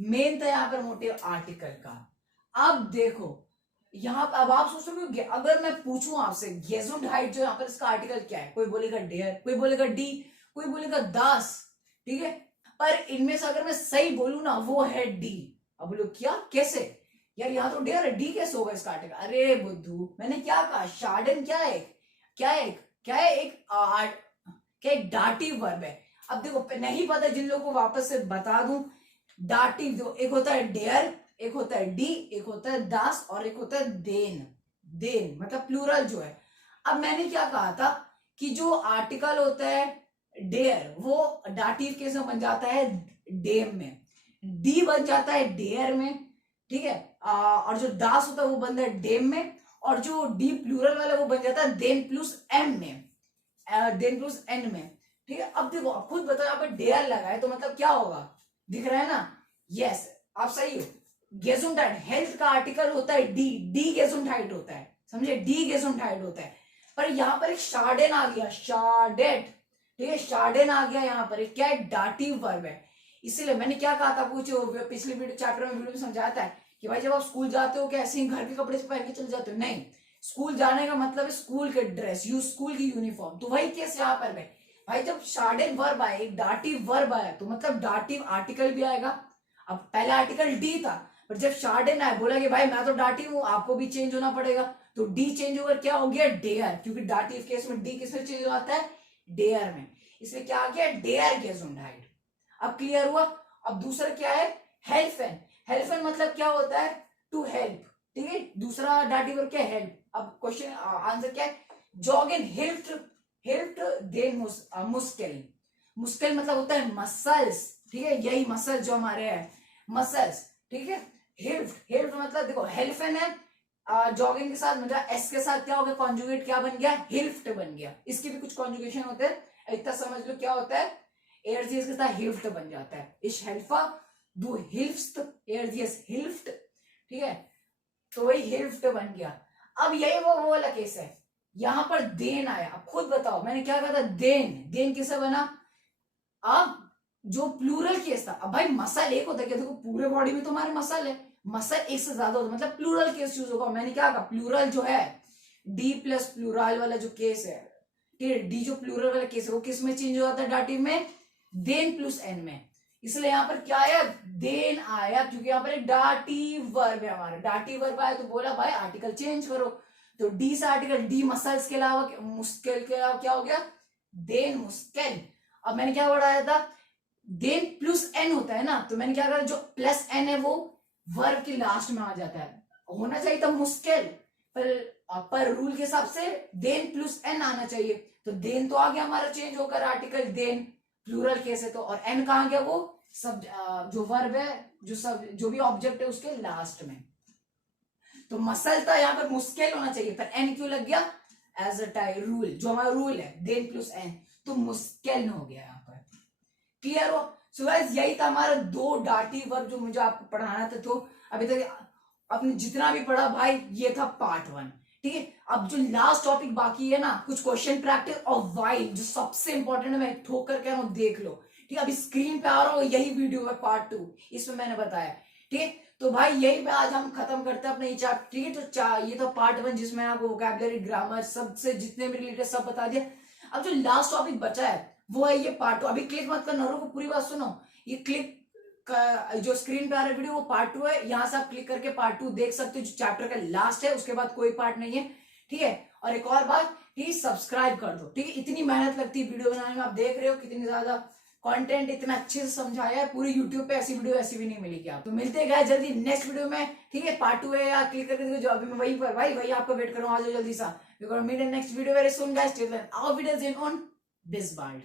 मेन था यहाँ पर मोटिव आर्टिकल का। अब देखो यहाँ अब आप सोच रहे हो, अगर मैं पूछूं आपसे गेजुंडहाइट जो यहाँ पर इसका आर्टिकल क्या है, कोई बोलेगा डेयर, कोई बोलेगा डी, कोई बोलेगा दास, ठीक है, पर इनमें से अगर मैं सही बोलूं ना वो है डी। अब बोलो क्या, कैसे यार, यहाँ तो डेयर है, डी कैसे होगा इसका आर्टिकल, अरे बुद्धू मैंने क्या कहा, शार्डन क्या है, क्या है, क्या है, क्या एक डाटिव वर्ब है। अब देखो नहीं पता जिन लोगों को वापस से बता दूं, डाटिव जो एक होता है डेयर, एक होता है डी, एक होता है दास, और एक होता है देन, देन मतलब प्लूरल जो है। अब मैंने क्या कहा था कि जो आर्टिकल होता है डेयर वो डाटिव केस में बन जाता है डेम में, डी बन जाता है डेयर में, ठीक है, और जो दास होता है वो बनता है डेम में, और जो डी प्लूरल वाला वो बन जाता है देन प्लस एम में, देन प्लस एन में, ठीक है। अब देखो आप खुद बताओ, यहाँ पर डेयर लगा है तो मतलब क्या होगा, दिख रहा है ना, यस आप सही हो। गेजुंडहाइट हेल्थ का आर्टिकल होता है डी, डी गेजुंडहाइट होता है, समझे, डी गेजुंडहाइट होता है, पर यहाँ पर एक शार्डेन आ गया, शार्डेड, ठीक है, शार्डेन आ गया यहाँ पर, क्या है, डाटिव वर्ब है। इसीलिए मैंने क्या कहा था कुछ पिछले वीडियो चैप्टर में वीडियो में समझाता है कि भाई जब आप स्कूल जाते हो क्या ऐसे ही घर के कपड़े से पहन के चले जाते हो, नहीं, स्कूल जाने का मतलब है स्कूल के ड्रेस, स्कूल की यूनिफॉर्म, तो वही केस यहाँ पर है भाई, जब शार्डेन वर्ब आए, एक डाटिव वर्ब आया तो मतलब डाटिव आर्टिकल भी आएगा। अब पहला आर्टिकल डी था, पर जब शार्डेन आया बोला कि भाई मैं तो डाटी हूं, आपको भी चेंज होना पड़ेगा, तो डी चेंज ओवर क्या हो गया, डेयर, क्योंकि डाटिव केस में डी किसमें चेंज होता है, डेयर में, इसलिए क्या आ गया, डेयर गेजुंडहाइट। अब क्लियर हुआ। अब दूसरा क्या है, हेल्फेन, हेल्फेन मतलब क्या होता है, टू हेल्प, ठीक है, दूसरा डाटिव वर्ब क्या है, हेल्प। अब क्वेश्चन आंसर क्या है, जॉगिंग हेल्प्ड, हेल्प्ड देन मुस्किल, मुस्किल मतलब होता है मसल्स, ठीक है, यही मसल जो हमारे हैं, मसल्स, ठीक है। हिल्फ्ट मतलब देखो हेल्फन है, जॉगिंग के साथ मतलब एस के साथ क्या हो गया, कॉन्जुगेट क्या बन गया, हिल्फ्ट बन गया। इसके भी कुछ कॉन्जुगेशन होते हैं, इतना समझ लो क्या होता है, एयरजीएस के साथ हिल्फ्ट बन जाता है। इश हेल्फा दो हिल्फ्ट, एयरजीएस हिल्फ्ट, ठीक है, तो वही हिल्फ्ट बन गया। अब यही वो वाला केस है, यहां पर देन आया। अब खुद बताओ मैंने क्या कहा था, देन, देन किससे बना, अब जो प्लूरल केस था, अब भाई मसल एक होता है क्या, देखो पूरे बॉडी में तुम्हारे मसल है, मसल एक से ज्यादा होता है, मतलब प्लूरल केस यूज होगा। मैंने क्या कहा, प्लूरल जो है डी प्लस प्लूरल वाला जो केस है, ठीक है, डी जो प्लूरल वाला केस है वो किस में चेंज हो जाता है, डाटिव में, देन प्लस एन में। इसलिए यहां पर क्या आया, देन आया, क्योंकि यहां पर एक डाटिव वर्ब है हमारा, डाटिव वर्ब आया तो बोला भाई आर्टिकल चेंज करो, तो डी से आर्टिकल, डी मसल्स के अलावा, मुश्किल के अलावा क्या हो गया, देन मुश्किल। अब मैंने क्या बढ़ाया था, देन प्लस एन होता है ना, तो मैंने क्या कहा, जो प्लस एन है वो वर्ब के लास्ट में आ जाता है, होना चाहिए था मुश्किल, पर रूल के हिसाब से देन प्लस एन आना चाहिए, तो देन तो आ गया हमारा चेंज होकर आर्टिकल, देन प्लूरल केस है तो, और एन कहां गया, वो सब जो वर्ब है, जो भी ऑब्जेक्ट है उसके लास्ट में, तो मसल था यहाँ पर मुश्किल होना चाहिए, पर एन क्यों लग गया, एज अ टाई रूल, जो हमारा रूल है देन प्लस एन, तो मुश्किल हो गया यहाँ पर। क्लियर हो? सो गाइस यही था हमारा दो डाटी वर्ब जो मुझे आपको पढ़ाना था। तो अभी तक आपने जितना भी पढ़ा भाई, ये था पार्ट 1, ठीक है। अब जो लास्ट टॉपिक बाकी है ना, कुछ क्वेश्चन प्रैक्टिस और वाइल, जो सबसे इंपॉर्टेंट है, मैं ठोक कर कह रहा हूं, देख लो, ठीक है। अभी स्क्रीन पे आ रहा हो, यही वीडियो है पार्ट 2, इसमें मैंने बताया, ठीक है। तो भाई यही पे आज हम खत्म करते हैं अपने ये चैप्टर, ठीक है। तो ये तो पार्ट 1 जिसमें आपको वोकैबुलरी, ग्रामर, सबसे जितने भी रिलेटेड सब बता दिया। अब जो लास्ट टॉपिक बचा है वो है ये पार्ट 2। अभी क्लिक मत करना, रुको पूरी बात सुनो। ये क्लिक जो स्क्रीन पे आ रहा वीडियो वो पार्ट 2 है, यहां से आप क्लिक करके पार्ट 2 देख सकते हो, जो चैप्टर का लास्ट है, उसके बाद कोई पार्ट नहीं है, ठीक है। और एक और बात, प्लीज सब्सक्राइब कर दो, ठीक है। इतनी मेहनत लगती है वीडियो बनाने में, आप देख रहे हो कितनी ज्यादा कंटेंट इतना अच्छे से समझाया है, पूरी यूट्यूब पे ऐसी वीडियो ऐसी भी नहीं मिलेगी आप। तो मिलते गए जल्दी नेक्स्ट वीडियो में, ठीक है। पार्ट 2 है यार, क्लिक करके देखो, जो अभी मैं वही पर भाई वही आपको वेट कर रहा हूं, आ जाओ जल्दी सा। We gonna meet in next video very soon guys, till then our videos in on this world.